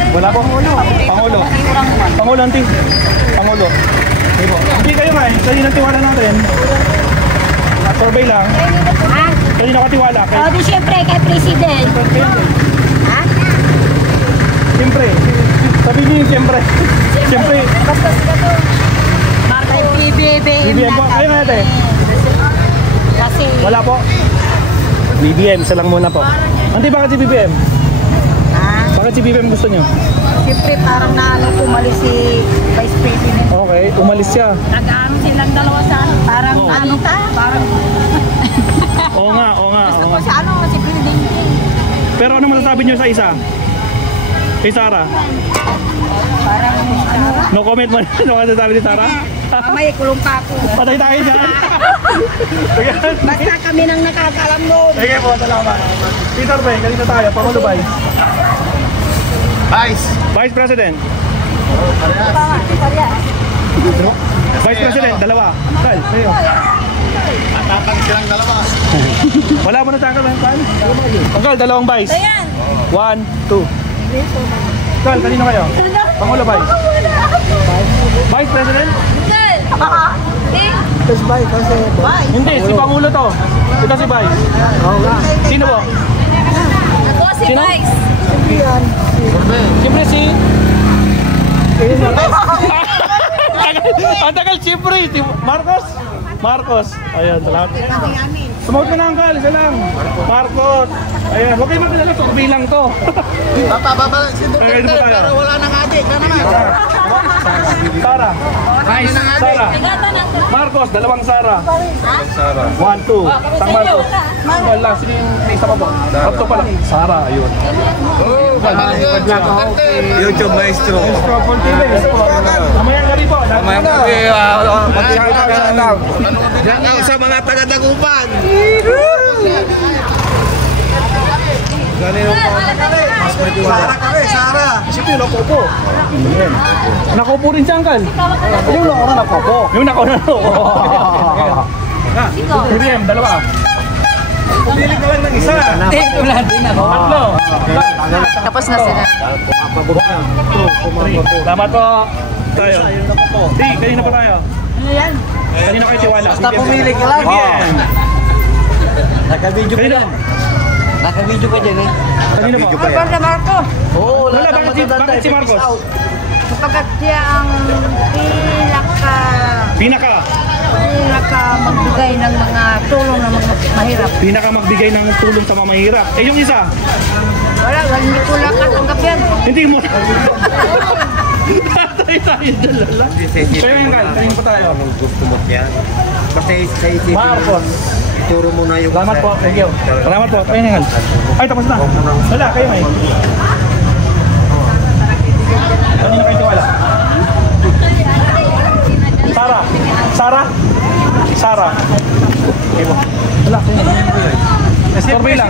Wala po. Pangulo. Pangulo, auntie. Pangulo. Hindi po. Hindi kayo nga eh. Kanina tiwala natin. Survey lang. Kanina katiwala. O, di syempre, kay President. Ha? Siyempre. Sabi niyo yung siyempre. Siyempre. Basta sila to. Kay BBM. BBM po. Kayo nga ate. Kasi, Wala po. BBM. Isa lang muna po. Auntie, bakit si BBM? Bakit si BBM gusto niyo? Siyempre, parang pumalis si Vice President. Okay. Umalis siya. nag-ano silang dalawa sa ano. Parang ano ta? Parang Oo nga. Oo nga. Oo nga. Sa ano, si President. Pero ano masasabi niyo sa isa? Kay Sarah? parang ano? No comment mo. Ano masasabi ni Sarah? May kulong pa ako. Patay tayo dyan. Basta kami nang nakakalam mo. Sige po, salamat. Peter Bay, kanina tayo. Pangulo Vice. Vice President. Vice President, dalawa. Kal, kayo. Atapang silang dalawa. Wala mo na sa akin. Kal, dalawang Vice. Ayan. 1, 2. Kal, kanino kayo? Pangulo Vice. Vice President? Hindi, si Pangulo to. Ito si Vice. Sino po? Ako si Sino? Vice. Siyempre si... Ang tagal, siyempre. Si Marcos. Marcos. Ayan, salamat. Sumagot mo na ang kal, isa lang. Marcos. Ayan, huwag kayo magdala to. Kabilang to. Baba si Duterte, pero wala nang adik. Ano naman? Sara. Nice. Sara. Marcos, dalawang Sara. Sara. 1, 2. Sang Marcos. Wala, sino yung may isa pa po? Tatlo pala. Sara, ayun. YouTube Maestro. Mamayang gabi po. Mamayang gabi. Diyan ako sa mga taga-Dagupan. Mas may tiwala. Sara. Siyempre, nakupo. Nakupo rin siya, Uncle. Yung nakupo, nakupo. Yung nakupo, nakupo. BBM, dalawa. Pumili ka lang ng isa. Wala din ako. Tatlo. Tapos na sila. 2, 3. Salamat po. Tayo. Di, kanina pa tayo. Ano yan? Kanina kayo tiwala. Basta pumili ka lang. BBM. Naka-video ka Kanina. dyan. Naka-video ka dyan eh. Kanina po. Maganda Marco. Oo, Wala, lahat ng bakit matatanda. si Marcos? Kapag siya ang Pinaka magbigay ng mga tulong ng mga mahirap. magbigay ng tulong sa mamahirap. Eh yung isa, Wala, hindi ko lang katanggap yan. Hindi mo. Tatay tayo dala. Kaya nga, kanina pa tayo. Gusto mo yan. Kasi sa isipin Marcos. ituro mo na yung... Salamat po, thank you. Salamat po, kaya nga. Ay, tapos na. Wala, kayo may. Kanina kayo wala. Sarah. Sarah? Sarah. Okay po. Wala, kayo na. Survey lang.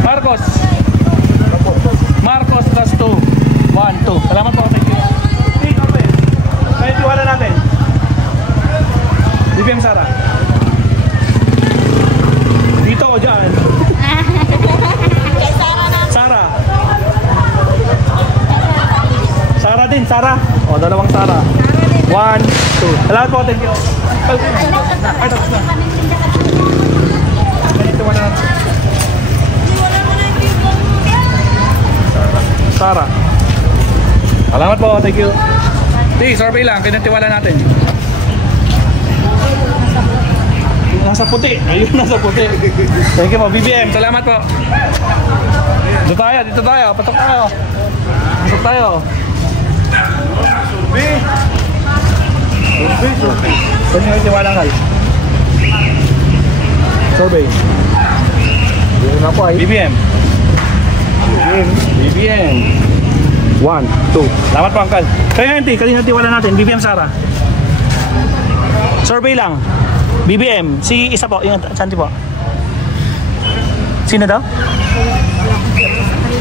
Marcos. Marcos plus 2. 1, 2. Salamat po, thank you. Hey, Carmen. Kaya tiwala natin. BBM Sarah. Dito o dyan? Sarah. Sarah din, Sarah. O, dalawang Sarah. 1, 2. Salamat po, thank you. Ay, tapos na. Ganito wala natin. Sarah. Salamat po, thank you. Di, survey lang, pinatiwala natin. Nasa puti. Ayun, nasa puti. Thank you po, BBM. Salamat po. Dito tayo, dito tayo. Patok tayo. Patok tayo. Survey. Saan yung tiwala kal? Survey. Dito na po ay. BBM. BBM. 1, 2. Salamat po, Uncle. Kaya nga, kanina tiwala natin. BBM Sarah. Survey lang. BBM. Si isa po. Yung Santi po. Sino daw?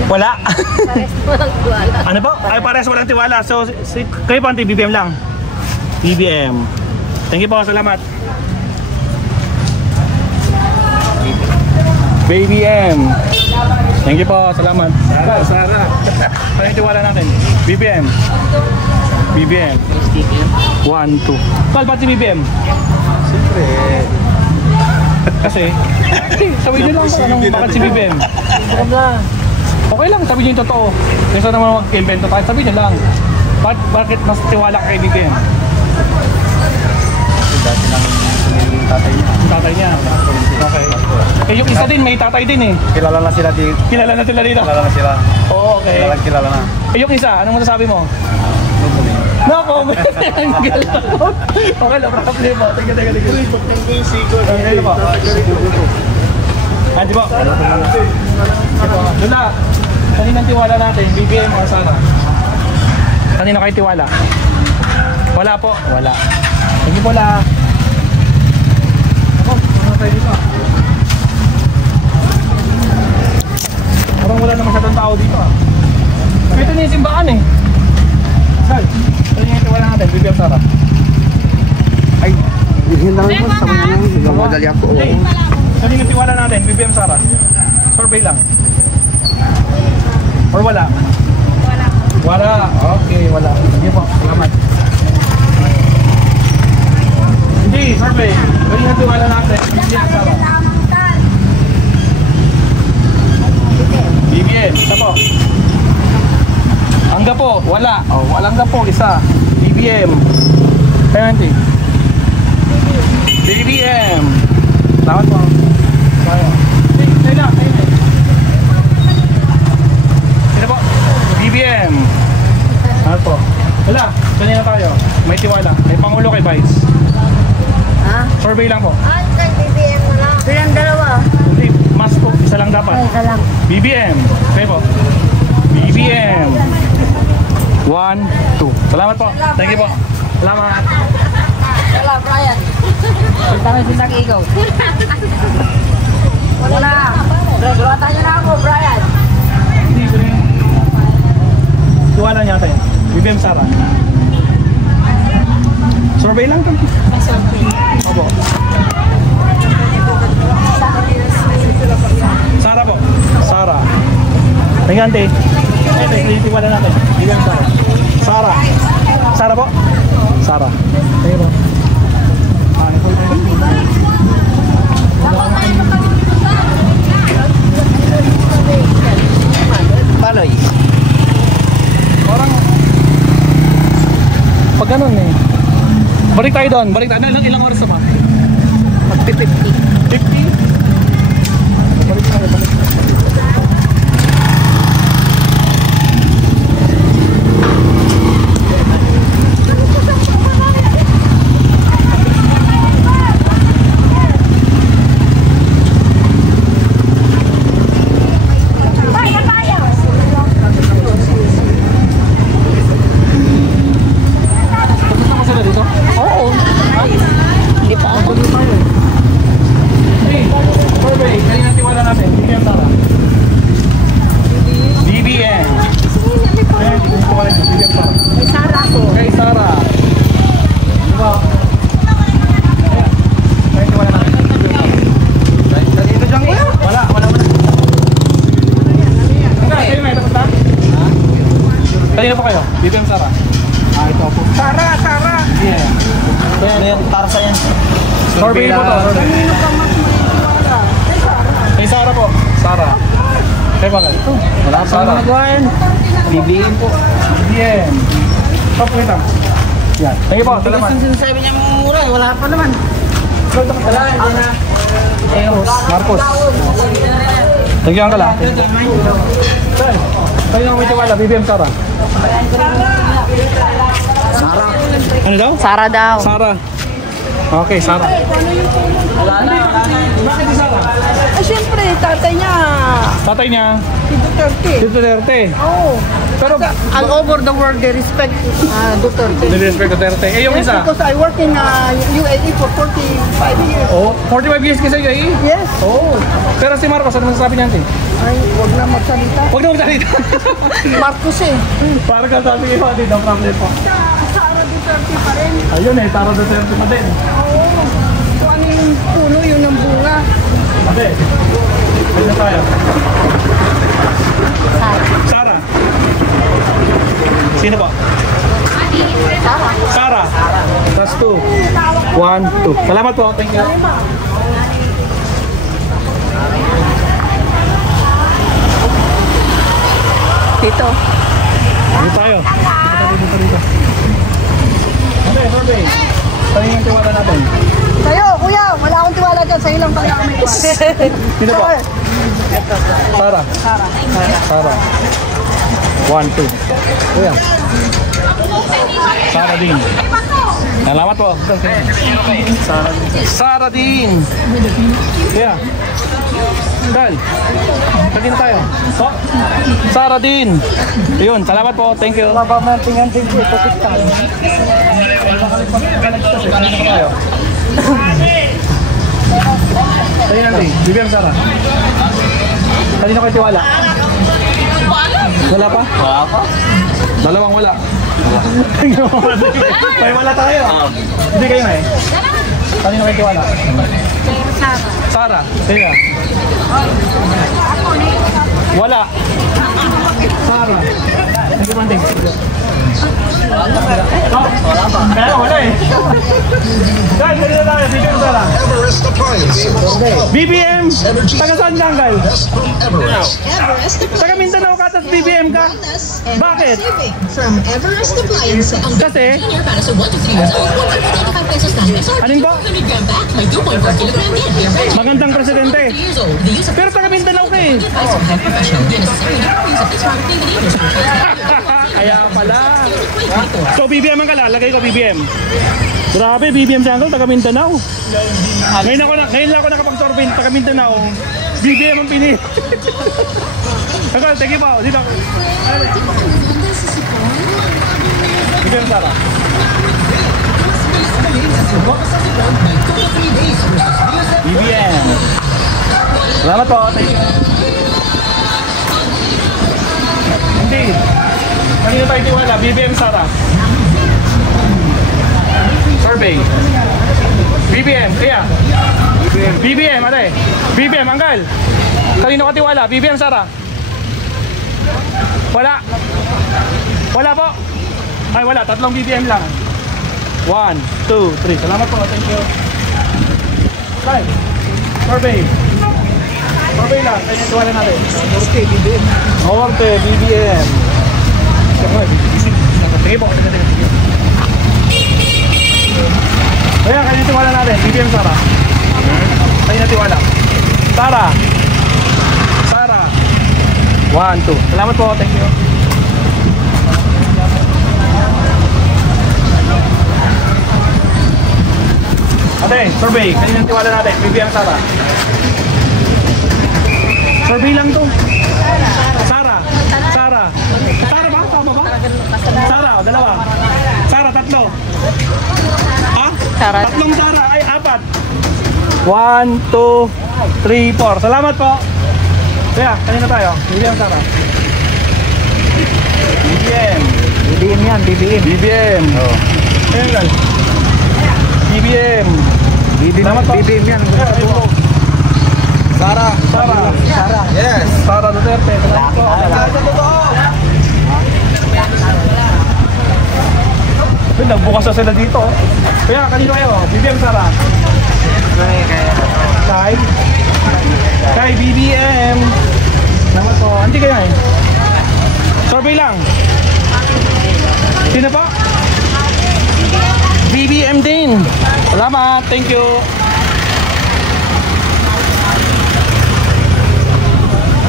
Wala. Pares walang tiwala. Ano po? Ay, pares walang tiwala. So, kayo po, Auntie, BBM lang. BBM. Thank you po. Salamat. BBM. Thank you po. Salamat. Sarah. Ano yung tiwala natin? BBM. BBM. 1, 2. Kal, ba't si BBM? Siyempre. Kasi, sabi niyo lang bakit si BBM. Okay lang, sabi niyo yung totoo. Kaysa naman mag-invento tayo, sabi niyo lang. Bakit mas tiwala kay BBM? Dati lang yung tatay niya. Tatay niya. Okay. Eh yung isa din, may tatay din eh. Kilala na sila dito. Kilala na sila dito? Kilala na sila. Oo, okay. Kilala na. Eh yung isa, anong masasabi mo? No comment. Okay lang, problema. Teka. Ano po? Andy po. Lula, kaninang tiwala natin, BBM o Sarah? Kanina kayo tiwala? Wala po? Wala. Thank you po la. Ako, ano tayo dito? Parang wala na masyadong tao dito ah. Ito na yung simbahan eh. Sal, ano yung tiwala natin? BBM Sarah? Ay, hindi lang po. Sabi na lang. Mamadali ako. Hey, ano yung tiwala natin? BBM Sarah? Survey lang. Or wala? Wala. Okay, wala. Sige po, salamat. Hindi, survey. Ano yung tiwala natin? BBM Sarah? BBM, isa po. Hangga po, wala. Oh, walang hangga po, isa. BBM. Kaya nanti. BBM. Salamat po. Tayo. Hey, na. Sino po? BBM. Salamat po. Wala, kanina tayo. May tiwala. May pangulo kay Vice. Ha? Survey lang po. Ah, kay BBM mo lang. Silang dalawa. Hindi, mas po. Isa lang dapat. Isa lang. BBM. Kayo po. BBM. 1, 2. Salamat po. Thank you po. Salamat. Wala, Brian. Tama silang ikaw. Wala. Graduatan niyo na ako, Brian. Hindi ko rin. Tiwala niya tayo. BBM Sarah. Survey lang kami. Opo. Sarah po. Sarah. Tingnan ante. Tiwala natin. BBM Sarah. Sarah. Sarah po. Sarah. Tingnan po. Paloy. Parang pag ganun eh. Balik tayo doon. Balik tayo. Ilang oras na ba? 50. 50? Balik Kanina pa kayo? BBM Sara? Ito po. Sara! Yeah. Kaya yung para sa yan. Survey po to. Kay Sara po. Sara. Kaya ba kayo? Wala pa Sara. BBM po. BBM. Stop kita. Yan. Thank you po. Salamat. Sinasabi niya mura eh, wala pa naman. Wala, hindi na. Marcos. Thank you, Uncle. Tayo na may tiwala. BBM Sara. Sara. Ano daw? Sara daw. Sara. Okay, Sara. Bakit si Sara? Siyempre, tatay niya, Tatay niya, si Duterte. si Duterte. Oo. Pero, All over the world, they respect Duterte. nilirespect Duterte. Eh, yung Yes, isa? because I work in UAE for 45 years. Oh, 45 years kasi kayo eh. Yes. Oh. Pero si Marcos, ano masasabi niyan? Ay, huwag na magsalita. Huwag na magsalita. Marcos eh. Parang kasabi ko, hindi daw problem po. Sara Duterte pa rin. Ayun eh, Sara Duterte pa din. Oo. Kung ano yung puno, yun ang bunga. Ate, ayun na tayo. Sara. Sino po? Sara. That's 2. 1, 2. Salamat po. Thank you. Dito. Dito tayo. Dito. Ate, survey. Tayo yung tiwala natin. Sa'yo, kuya, wala akong tiwala dyan. Sa'yo lang talaga kami. Sino po? Sara. Sara. 1, 2. Kuya. Sara din. Salamat po. Sara din. Yeah. Dal. Pagin tayo. Oh. Sara din. Yun, salamat po. Thank you. Baba natin ang tingin. Tapos tayo. Tayo natin. BBM Sara. Kanina kayo tiwala? Wala pa? Wala pa. Dalawang wala. May wala tayo. Hindi kayo na eh. Kanina kayo tiwala? Sara. Sara. Wala. Sara. Hindi man din. Wala pa. Kaya wala eh. Guys, kanina tayo. BBM Sara. BBM. Taga saan ka, Uncle? Taga Mindanao ka, tapos BBM ka? Bakit? From Everest Appliance. Kasi? Alin ba? Magandang presidente. Pero taga Mindanao ka eh. Kaya pala. So BBM ang kalalagay ko, BBM. Grabe, BBM si Uncle, taga Mindanao. Ngayon lang ako nakapag-survey, taga Mindanao. BBM ang pinili. Uncle, thank you po. Dito. BBM Sara. BBM. Salamat po. Thank you. Hindi. Kanina tayo tiwala. BBM Sara. Survey. BBM. Kaya. BBM. Ate. BBM. Anggal. Kanino ka tiwala? BBM Sara. Wala. Wala po. Ay wala. Tatlong BBM lang. 1, 2, 3. Salamat po. Thank you. Right. Survey. Survey lang. Kanya tiwala natin. Orte, BBM. Orte, BBM. Sige po. Kaya kanya tiwala natin. BBM Sara. Kanya tiwala. Sara. Sara. 1, 2. Salamat po, thank you. Ate, survey. Kaninang tiwala natin? BBM Sara. Survey lang to. Sara. Sara. Sara ba? Tama ba? Sara, dalawa. Sara, tatlo. Ha? Sara. Tatlong Sara. Ay, 4. 1, 2, 3, 4. Salamat po. Kaya, kanina tayo. BBM Sara. BBM. BBM yan, BBM. BBM. Oh. Ayan lang. BBM. Salamat po. BBM yan. Sara. Sara. Sara. Yes. Sara Duterte. Salamat po. Uy, nagbukas na sila dito. Kaya, kanino kayo? BBM Sara. Kay BBM. Salamat po. Hindi kaya eh. Survey lang. Sino po? BBM din. Salamat. Thank you.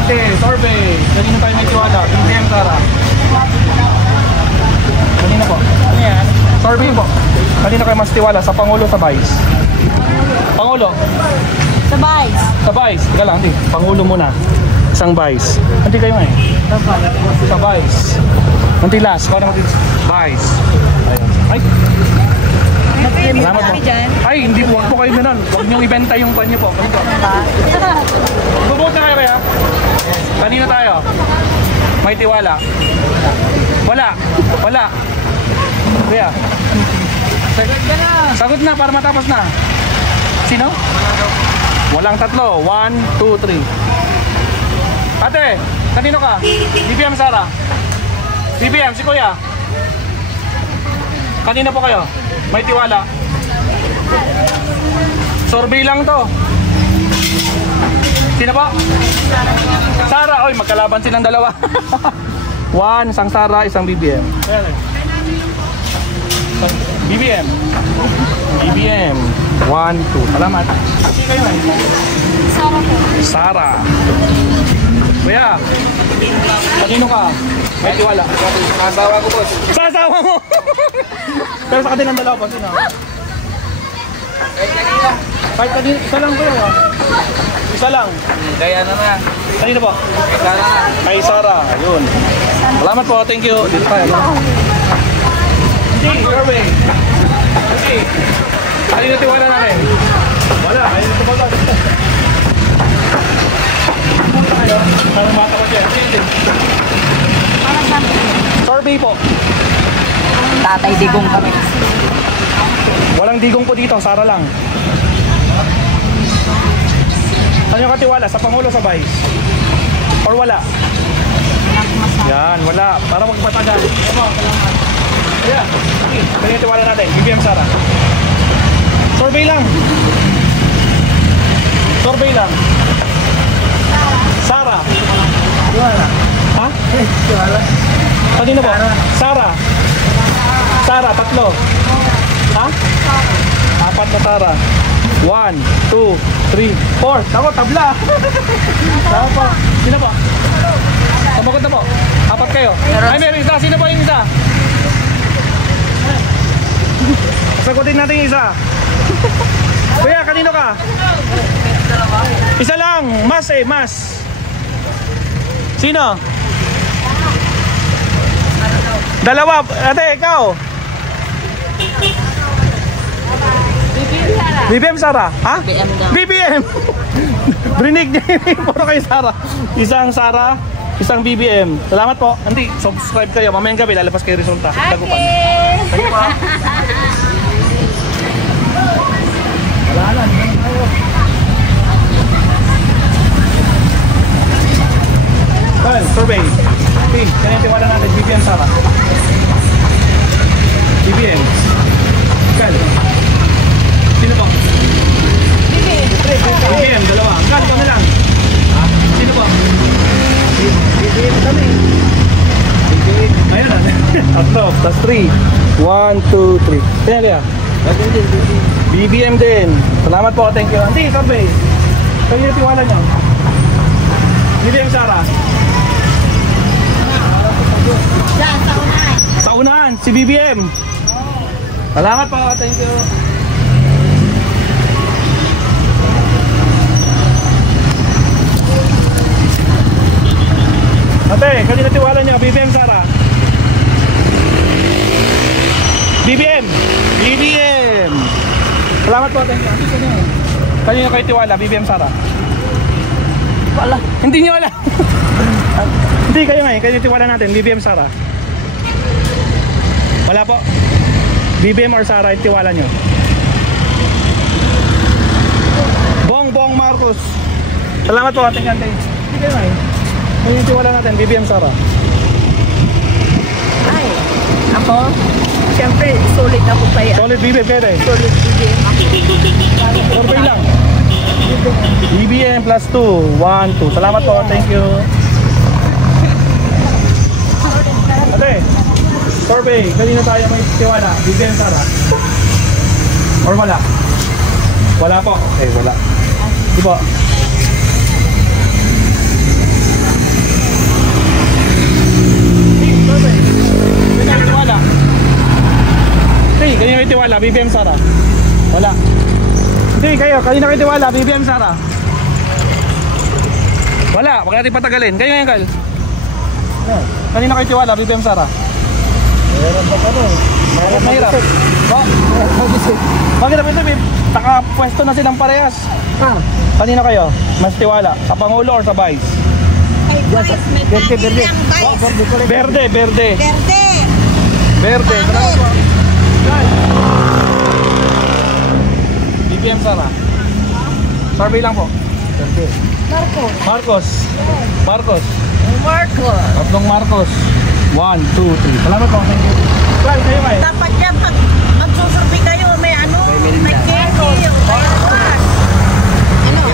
Okay, survey. Kanino tayo may tiwala? BBM Sara. Kanino po? Ano yan? Survey po. Kanino kayo mas tiwala? Sa Pangulo, sa Vice? Pangulo. Sa Vice. Sa Vice. Teka lang, hindi. Pangulo muna. Isang Vice. Hindi kayo nga eh. Sa Vice. Hindi last. Kung ano Vice. Ayun. Ay. Salamat po. Ay, hindi po. Huwag po kayo ganun. Huwag niyong ibenta yung panyo po. Ganito. Bubuot na kayo kaya? Kanino tayo? May tiwala? Wala. Wala. Kaya? Sagot na para matapos na. Sino? Walang tatlo. 1, 2, 3. Ate, kanino ka? BBM Sara. BBM, si Kuya. Kanino po kayo? May tiwala. Survey lang to. Sino po? Sara. Oy, magkalaban silang dalawa. 1, isang Sara, isang BBM. BBM. BBM. 1, 2. Salamat. Sino kayo man? Sara po. Sara. Kuya, kanino ka? May tiwala. Kasawa ko, boss. Sa asawa mo! Pero sa kanilang dalawa pa, sino? Kahit kanina, isa lang kuya. Isa lang. Kaya na na. Kanino po? Sara. Kay Sara. Ayun. Salamat po. Thank you. Dito tayo. Hindi, survey. Hindi. Kanino tiwala natin? Wala. Kanino tiwala. Punta kayo. Para mata ko siya. Sige. Survey po. Tatay Digong kami. Walang digong po dito. Sara lang. Ano ka tiwala? Sa Pangulo, sa Vice? Or wala? Yan, wala. Para magpatagal. Yeah. Okay. Kanya tiwala natin. BBM Sara. Survey lang. Survey lang. Sara. Tiwala. Ha? Tiwala. Kanino po? Sara. Sara, tatlo. Ha? 4 na Sara. 1, 2, 3, 4. Ako, tabla. Tama po. Sino po? Sabagot na po. 4 kayo. Ay, meron isa. Sino po yung isa? Sagutin natin yung isa. Kuya, kanino ka? Isa lang. Mas eh, mas. Sino? Dalawa. Ate, ikaw. BBM Sara. Ha? BBM. Brinig niya yun. Puro kayo Sara. Isang Sara, isang BBM. Salamat po. Hindi, subscribe kayo. Mamayang gabi, lalabas kayo resulta. Okay. Thank you po. Wala na. Well, survey. Okay, kanina tiwala natin. BBM Sara. BBM. Kal. Sino po? BBM, dalawa. Kal, kami lang. Sino po? BBM kami. Ayan na. Tatlo, plus 3. 1, 2, 3. Kaya kaya? BBM din. Salamat po, thank you. Hindi, survey. Kanina tiwala niyo. BBM Sara. Diyan, sa unahan. Sa unahan, si BBM. Salamat po, thank you. Ate, kanina tiwala niyo, BBM Sara. BBM! BBM! Salamat po, thank you. Kanina kayo tiwala, BBM Sara. Wala. Hindi niyo wala. Hindi kayo ngayon, kayo tiwala natin, BBM Sara. Wala po. BBM or Sara, tiwala nyo. Bongbong Marcos. Salamat po, ating antay. Hindi kayo ngayon. Kayo tiwala natin, BBM Sara. Ay, ako, siyempre, solid ako pa yan. Solid BBM kayo eh. Solid BBM. Survey lang. BBM plus 2. 1, 2. Salamat po, thank you. Ate, survey. Kanina tayo may tiwala. BBM Sara. Or wala? Wala po. Eh, wala. Di po. Survey. Kanina may tiwala. Hey, kanina may tiwala. BBM Sara. Wala. Hindi kayo, kanina kayo tiwala, BBM Sara. Wala, wag natin patagalin. Kayo ngayon, Kal. Kanina kayo tiwala, BBM Sara. Meron pa kano. Mahirap. Bakit naman ito, nakapwesto na silang parehas. Kanina kayo, mas tiwala, sa Pangulo or sa Vice? Ay, boys, may pagin lang, guys. Verde, verde. Verde. Verde. Salamat po. BBM Sara. Survey lang po. Marcos. Marcos. Tatlong Marcos. 1, 2, 3. Salamat po. Thank you. Clay, kayo kayo. Dapat yan, pag magsusurvey kayo, may ano, may candy,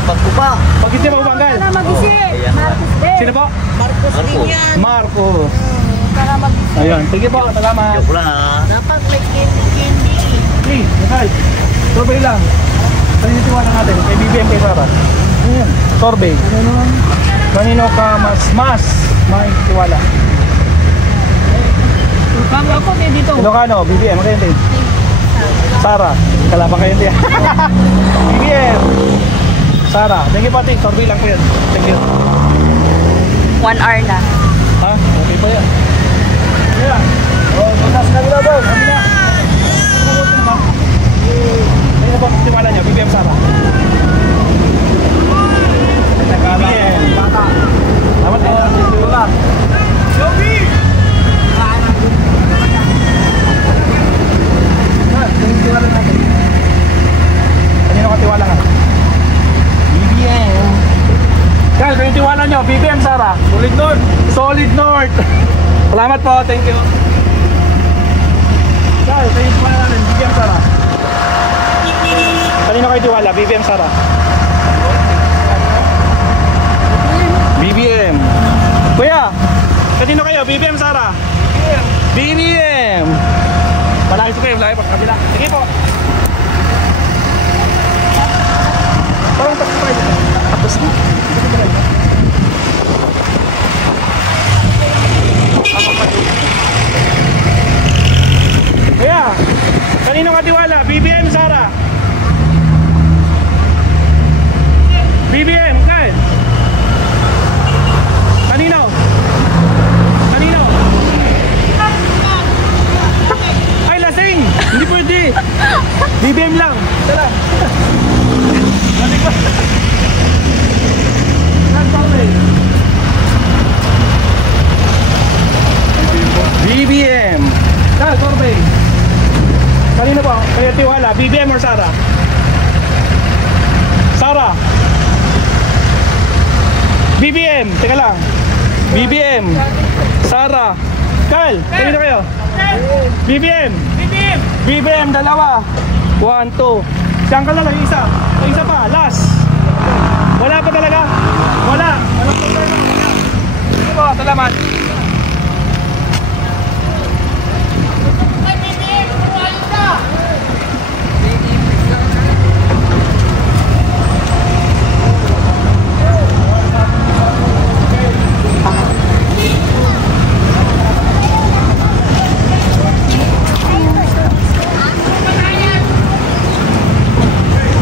Pagkupa. Pag hindi magbanggal. Mag-isip. Marcos din. Sino po? Marcos din yan. Marcos. Para mag-isip. Ayun. Sige po. Salamat. Joke lang ha. Dapat may candy. Hey, Nakal. Survey lang. Paniniwala natin. Kay BBM kay Sara. Ayan. Survey. Kanino ka mas may tiwala? Bago ako kayo dito. Ilocano, BBM, kayo din. Sara, kalaban kayo din. BBM. Sara, thank you pati, survey lang po yan. Thank you. 1 hour na. Ha? Okay pa yan. Ayan. Oh, butas na nila ba? Sabi na. Mabuti na ba? Ayun na ba, tiwala niya, BBM Sara. BBM. Salamat po. Tula. Yogi! Tiwala natin. Kanino ka tiwala nga? BBM. Kyle, kung yung tiwala nyo, BBM Sara. Solid North. Solid North. Salamat po, thank you. Kyle, kung yung tiwala natin, BBM Sara. Kanino kayo tiwala? BBM Sara. BBM. Kuya, kanino kayo? BBM Sara. BBM. Malaki ko kayo, malaki pa kabila. Sige po. Parang tapos na. Kaya, kanino ka tiwala? BBM Sara. BBM, Kyle. Kanino? Kanino? Ay, lasing! Hindi pwede! BBM lang! Tala! Lasing ba? BBM! Kyle, Corbey! Kanino po? Kaya tiwala? BBM or Sara? Sara! BBM! Teka lang! BBM! Sara! Kyle! Kanino kayo? BBM! BBM, dalawa! 1, 2 Siyang ka lang, isa! Isa pa, last! Wala pa talaga? Wala! Anong problema? Wala! Ito po, salamat!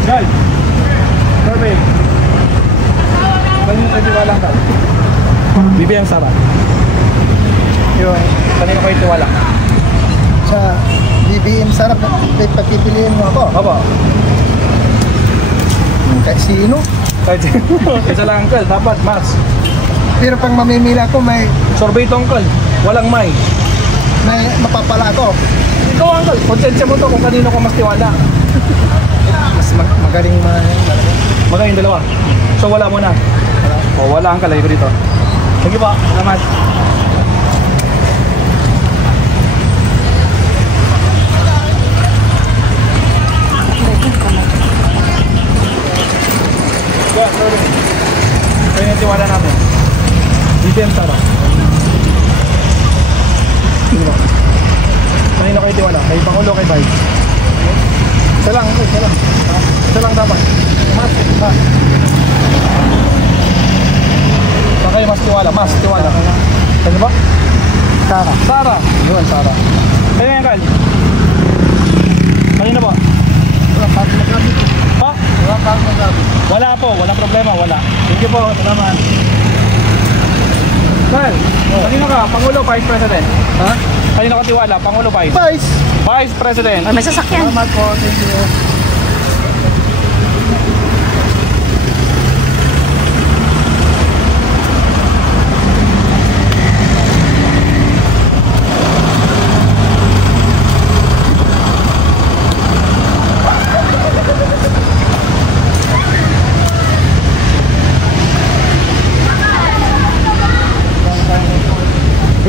Gal. Survey. Kanino kayo tiwala ka? BBM Sara. Yun. Kanino kayo tiwala? Sa BBM Sara, pagpipiliin mo ako. Opo. Kahit sino. Kahit isa lang uncle, dapat mas. Pero pag mamimila ako, may Survey to uncle. Walang may. mapapala ako. Ikaw uncle, konsensya mo to kung kanino ko mas tiwala. Mas magaling Magaling dalawa. So wala mo na. O wala uncle, ayoko dito. Sige po, salamat. Yeah, sorry. Kaya yung tiwala natin. BBM Sara. Sino ba? Kanino kayo tiwala? Kay Pangulo, kay Vice? Isa lang, isa lang. Isa lang dapat. Mas, mas. Saan kayo mas tiwala? Mas tiwala. Saan ba? Sara. Sara. Yun, Sara. Kayo yan, Kyle? Kanino ba? Pa? Wala po, walang problema, wala. Thank you po, salamat. Kyle, kanino ka? Pangulo, Vice President? Ha? Kanino ka tiwala? Pangulo, Vice? Vice. Vice President. May sasakyan. Salamat po. Thank you.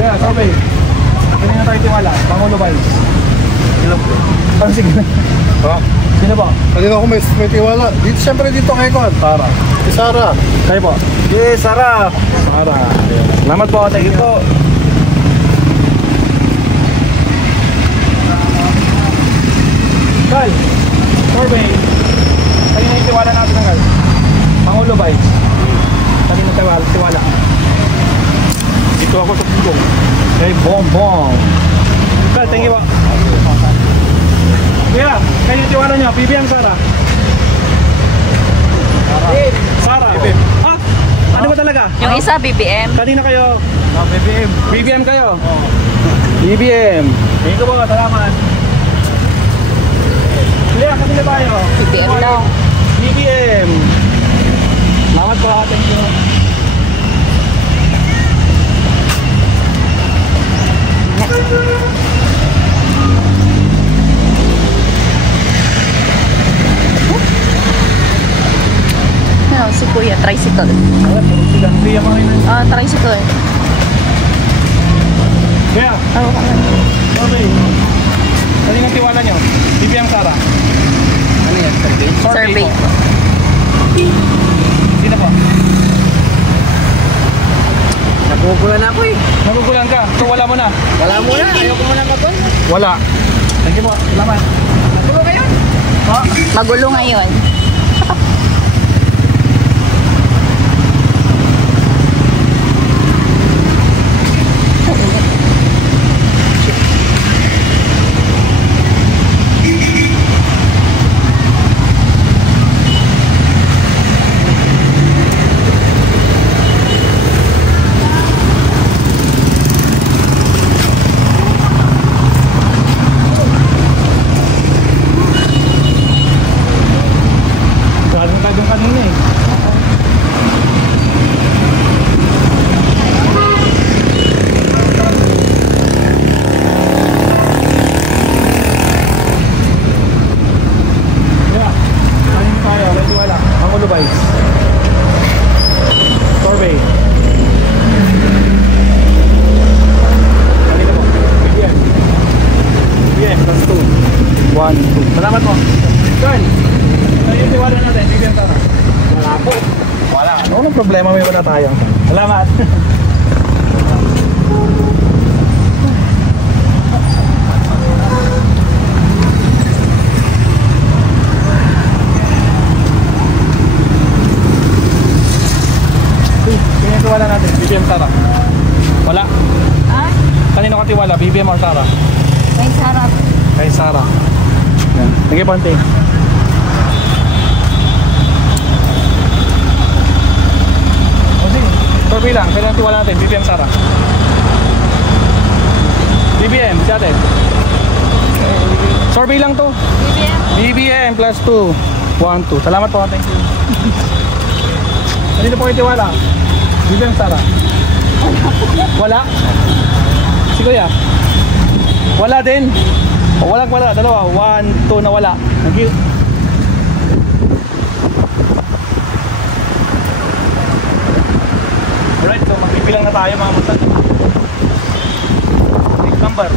Yeah, survey. Kanino tayo tiwala? Pangulo, Vice? Sino po? Oh, sige. Ha? Sino po? Kanina ako may tiwala. Dito, siyempre dito kay Kon. Sara. Si Sara. Kayo po? Yes, Sara. Sara. Salamat po, thank you po. Kyle, survey. Kanino yung tiwala natin ng Kyle? Pangulo, Vice? Kanino tiwala? Dito ako sa pulong. Kay Bongbong. Kyle, thank you po. Kuya, kanino yung tiwala niyo? BBM Sara? Sara. BBM. Ah, ano ba talaga? Yung isa, BBM. Kanina kayo? BBM. BBM kayo? Oo. BBM. Thank you po, salamat. Kuya, kanina tayo? BBM lang. BBM. Salamat po, thank you. Ano, si Kuya, tricycle. Wala, puro silang Kuya mga yun. Ah, tricycle eh. Kuya, sorry. Kanina tiwala nyo? BBM Sara? Ano yan? Survey. po. Sino po? Nagugulan ako eh. Nagugulan ka? So wala mo na? Wala mo na. Ayoko mo na mag-on. Wala. Thank you po, salamat. Nagulo kayo. Ha? Magulo ngayon. Galing tayo kanina eh. Yeah. Kanina tayo, ready wala. Pangulo Vice. Survey. Kanina po. BBM. BBM, that's 2. 1, 2. Salamat po. Girl, ano yung tiwala natin? BBM Sara? Wala po. Wala. Ano problema? May wala tayo. Salamat. Kanino tiwala natin? BBM Sara? Wala. Ha? Kanino ka tiwala? BBM or Sara? May sarap. Kay Sara. Yan. Sige, Ponte. lang, kailangan tiwala natin. BBM Sara. BBM, si ate. Survey lang to. BBM plus 2. 1, 2. Salamat po, thank you. Kanino po kayo tiwala? BBM Sara. Wala? Si Kuya? Wala din? O, wala, dalawa. 1, 2 na wala. Thank you. Alright, so magbibilang na tayo mga musal. Next number.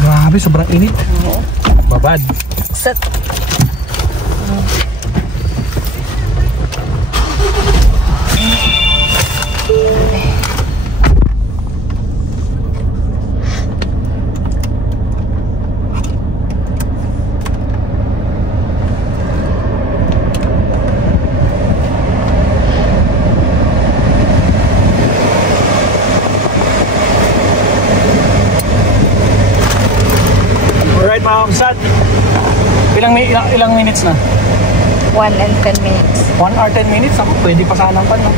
Grabe, sobrang init. Babad. Set. Alright mga kapsat. Ilang minutes na? 1 and 10 minutes. 1 or 10 minutes? Ako, pwede pa sanang pan, no?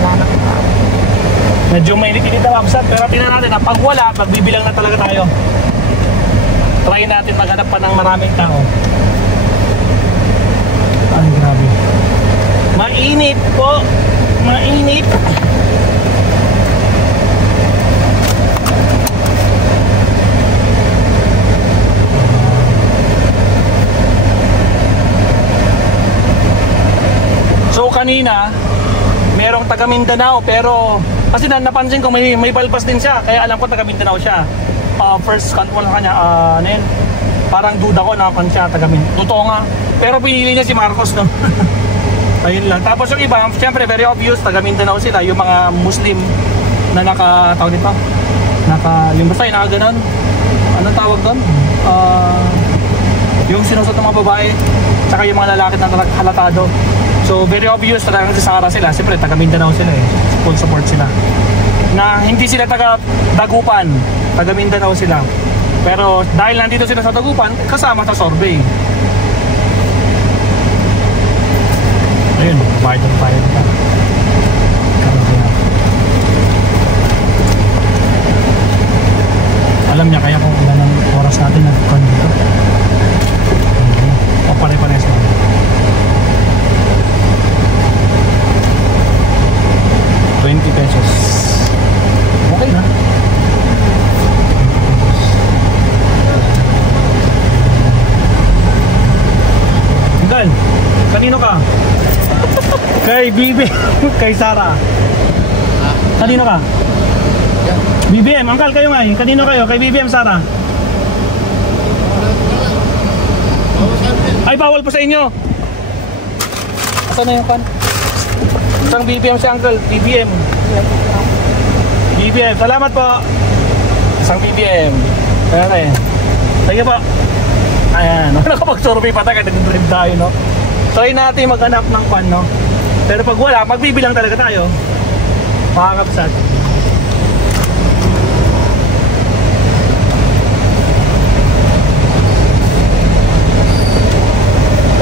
Wala na. Medyo mainit-init na kapsat. Pero tingnan natin, pag wala, magbibilang na talaga tayo. Try natin maghanap pa ng maraming tao. Ay, grabe. Mainit po. Mainit. So kanina, merong taga Mindanao pero kasi napansin ko may balbas din siya kaya alam ko taga Mindanao siya. First count mo lang kanya, ano yun? Parang duda ko na kan siya taga Mindanao. Totoo nga. Pero pinili niya si Marcos, no? Ayun lang. Tapos yung iba, syempre very obvious, taga Mindanao sila, yung mga Muslim na nakatawag dito. Yung basta yung nakaganon. Anong tawag doon? Yung sinusot ng mga babae, tsaka yung mga lalaki na halatado. So very obvious talagang si Sara sila. Siyempre taga Mindanao sila eh. Full support sila. Na hindi sila taga Dagupan, taga Mindanao sila. Pero dahil nandito sila sa Dagupan, kasama sa survey. Ayun, bayad ka. Alam niya kaya kung ilan ang oras natin nag-con dito. O pare-pares lang. 20 pesos. Okay na. Uncle, kanino ka? Kay Bibi, kay Sara. Kanino ka? BBM, Uncle kayo nga eh. Kanino kayo? Kay BBM, Sara. Ay, bawal po sa inyo. Asan na yung kan? Isang BBM si Uncle, BBM. BBM, salamat po. Isang BBM. Ayan eh. Sige po. Ayan, nakapag-survey pa tayo, nag-drive tayo, no? Try natin maghanap ng pan, no? Pero pag wala, magbibilang talaga tayo. Makakapsat.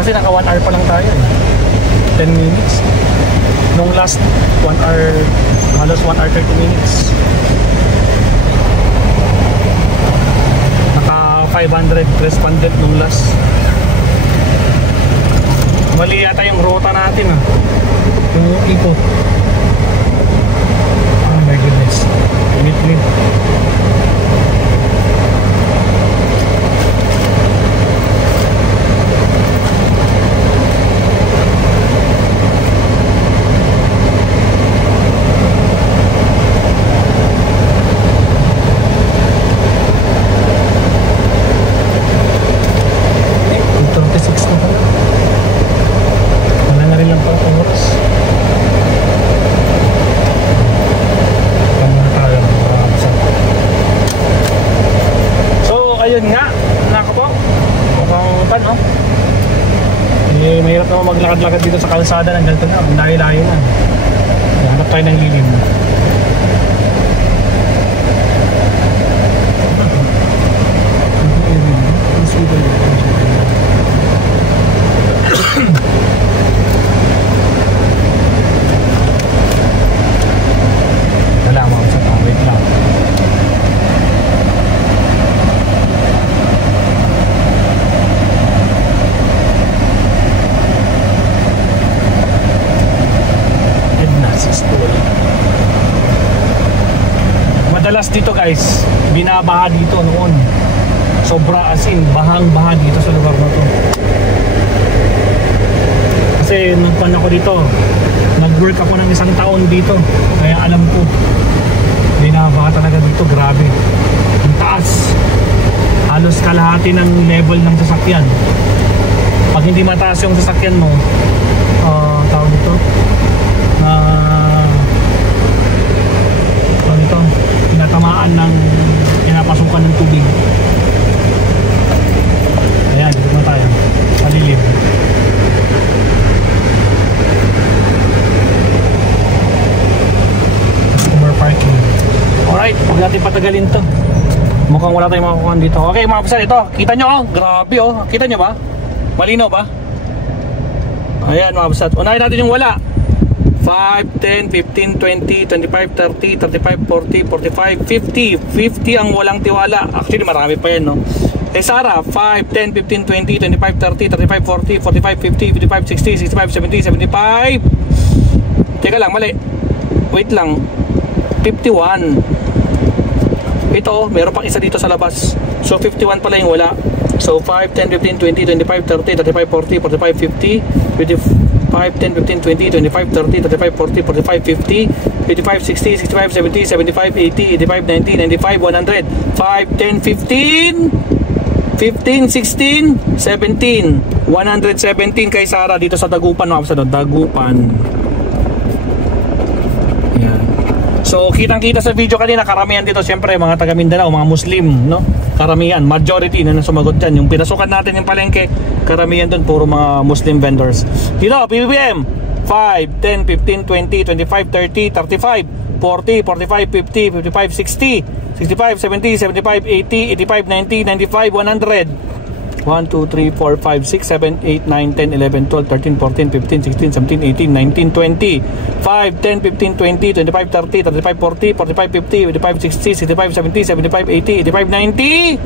Kasi naka 1 hour pa lang tayo eh. 10 minutes. Nung last 1 hour, halos 1 hour 30 minutes. Naka 500 respondent nung last. Mali yata yung ruta natin ah. Yung ikot. Oh my goodness. Init-init. maglakad-lakad dito sa kalsada ng ganito na, ang layo-layo na. Hanap tayo ng lilim. Wala mo sa wait lang. Madalas dito guys, binabaha dito noon. Sobra as in, bahang-baha dito sa lugar na to. Kasi nung pan ako dito, nag-work ako ng 1 taon dito. Kaya alam ko, binabaha talaga dito, grabe. Ang taas. Halos kalahati ng level ng sasakyan. Pag hindi mataas yung sasakyan mo, tawag dito, tinatamaan ng pinapasukan ng tubig. Ayan, dito na tayo palilim. Customer parking. Alright, huwag natin patagalin to. Mukhang wala tayong makakuha dito. Okay mga kapsal, ito, kita nyo grabe kita nyo ba? Malinaw ba? Ayan mga kapsal, unahin natin yung wala. 5, 10, 15, 20, 25, 30, 35, 40, 45, 50. 50 ang walang tiwala. Actually marami pa yan, no? Sara, 5, 10, 15, 20, 25, 30, 35, 40, 45, 50, 55, 60, 65, 70, 75. Teka lang, mali. Wait lang. 51. Ito, meron pang isa dito sa labas. So 51 pala yung wala. So 5, 10, 15, 20, 25, 30, 35, 40, 45, 50, 5, 10, 15, 20, 25, 30, 35, 40, 45, 50, 55, 60, 65, 70, 75, 80, 85, 90, 95, 100, 5, 10, 15, 15, 16, 17, 117 kay Sara dito sa Dagupan, Dagupan. Yan. So kitang-kita sa video kanina, karamihan dito siyempre mga taga Mindanao, mga Muslim, no? Karamihan, majority na sumagot dyan. Yung pinasukan natin yung palengke, karamihan doon puro mga Muslim vendors. Dito, PBBM 5, 10, 15, 20, 25, 30, 35, 40, 45, 50, 55, 60, 65, 70, 75, 80, 85, 90, 95, 100. 1, 2, 3, 4, 5, 6, 7, 8, 9, 10, 11, 12, 13, 14, 15, 16, 17, 18, 19, 20, 5, 10, 15, 20, 25, 30, 35, 40, 45, 50, 55, 60, 65, 70, 75, 80, 85, 90,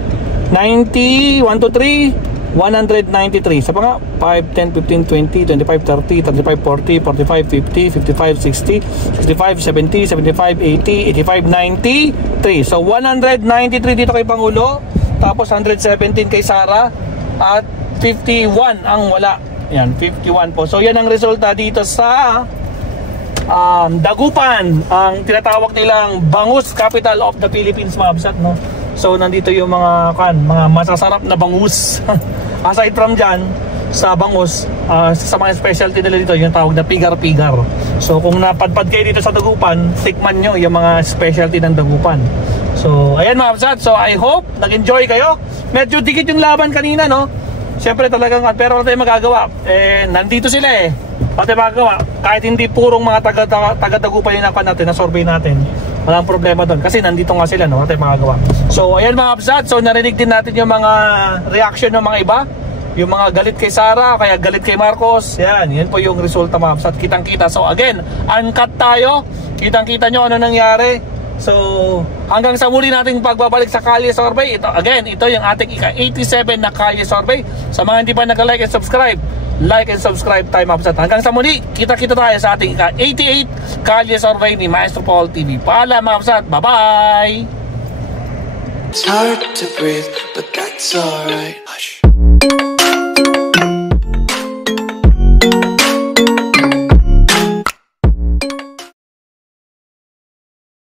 90, 1, 2, 3, 193. Sa pa nga, 5, 10, 15, 20, 25, 30, 35, 40, 45, 50, 55, 60, 65, 70, 75, 80, 85, 93. So 193 dito kay Pangulo, tapos 117 kay Sara, at 51 ang wala. Yan, 51 po. So yan ang resulta dito sa Dagupan, ang tinatawag nilang bangus capital of the Philippines, mga absat, no? So nandito yung mga masasarap na bangus. Aside from dyan, sa bangus, sa mga specialty nila dito, yung tawag na pigar-pigar. So kung napadpad kayo dito sa Dagupan, tikman nyo yung mga specialty ng Dagupan. So ayan mga absat, so I hope nag-enjoy kayo. Medyo dikit yung laban kanina, no? Siyempre talagang, pero wala tayong magagawa. Nandito sila wala tayong magagawa. Kahit hindi purong mga taga-Dagupan yung natin, na-survey natin, walang problema doon kasi nandito nga sila, no? Wala tayong magagawa. So ayan mga absat, so narinig din natin yung mga reaction ng mga iba, yung mga galit kay Sara, kaya galit kay Marcos. Yan po yung resulta mga absat, kitang-kita. So again, uncut tayo, kitang-kita nyo ano nangyari. So hanggang sa muli nating pagbabalik sa Kalye Survey. Ito again, ito yung ating ika-87 na Kalye Survey. Sa mga hindi pa nag-like and subscribe, like and subscribe tayo mga absat. Hanggang sa muli, kita-kita tayo sa ating ika-88 Kalye Survey ni Maestro Paul TV. Paalam mga absat, bye-bye. It's hard to breathe, but that's alright. Hush.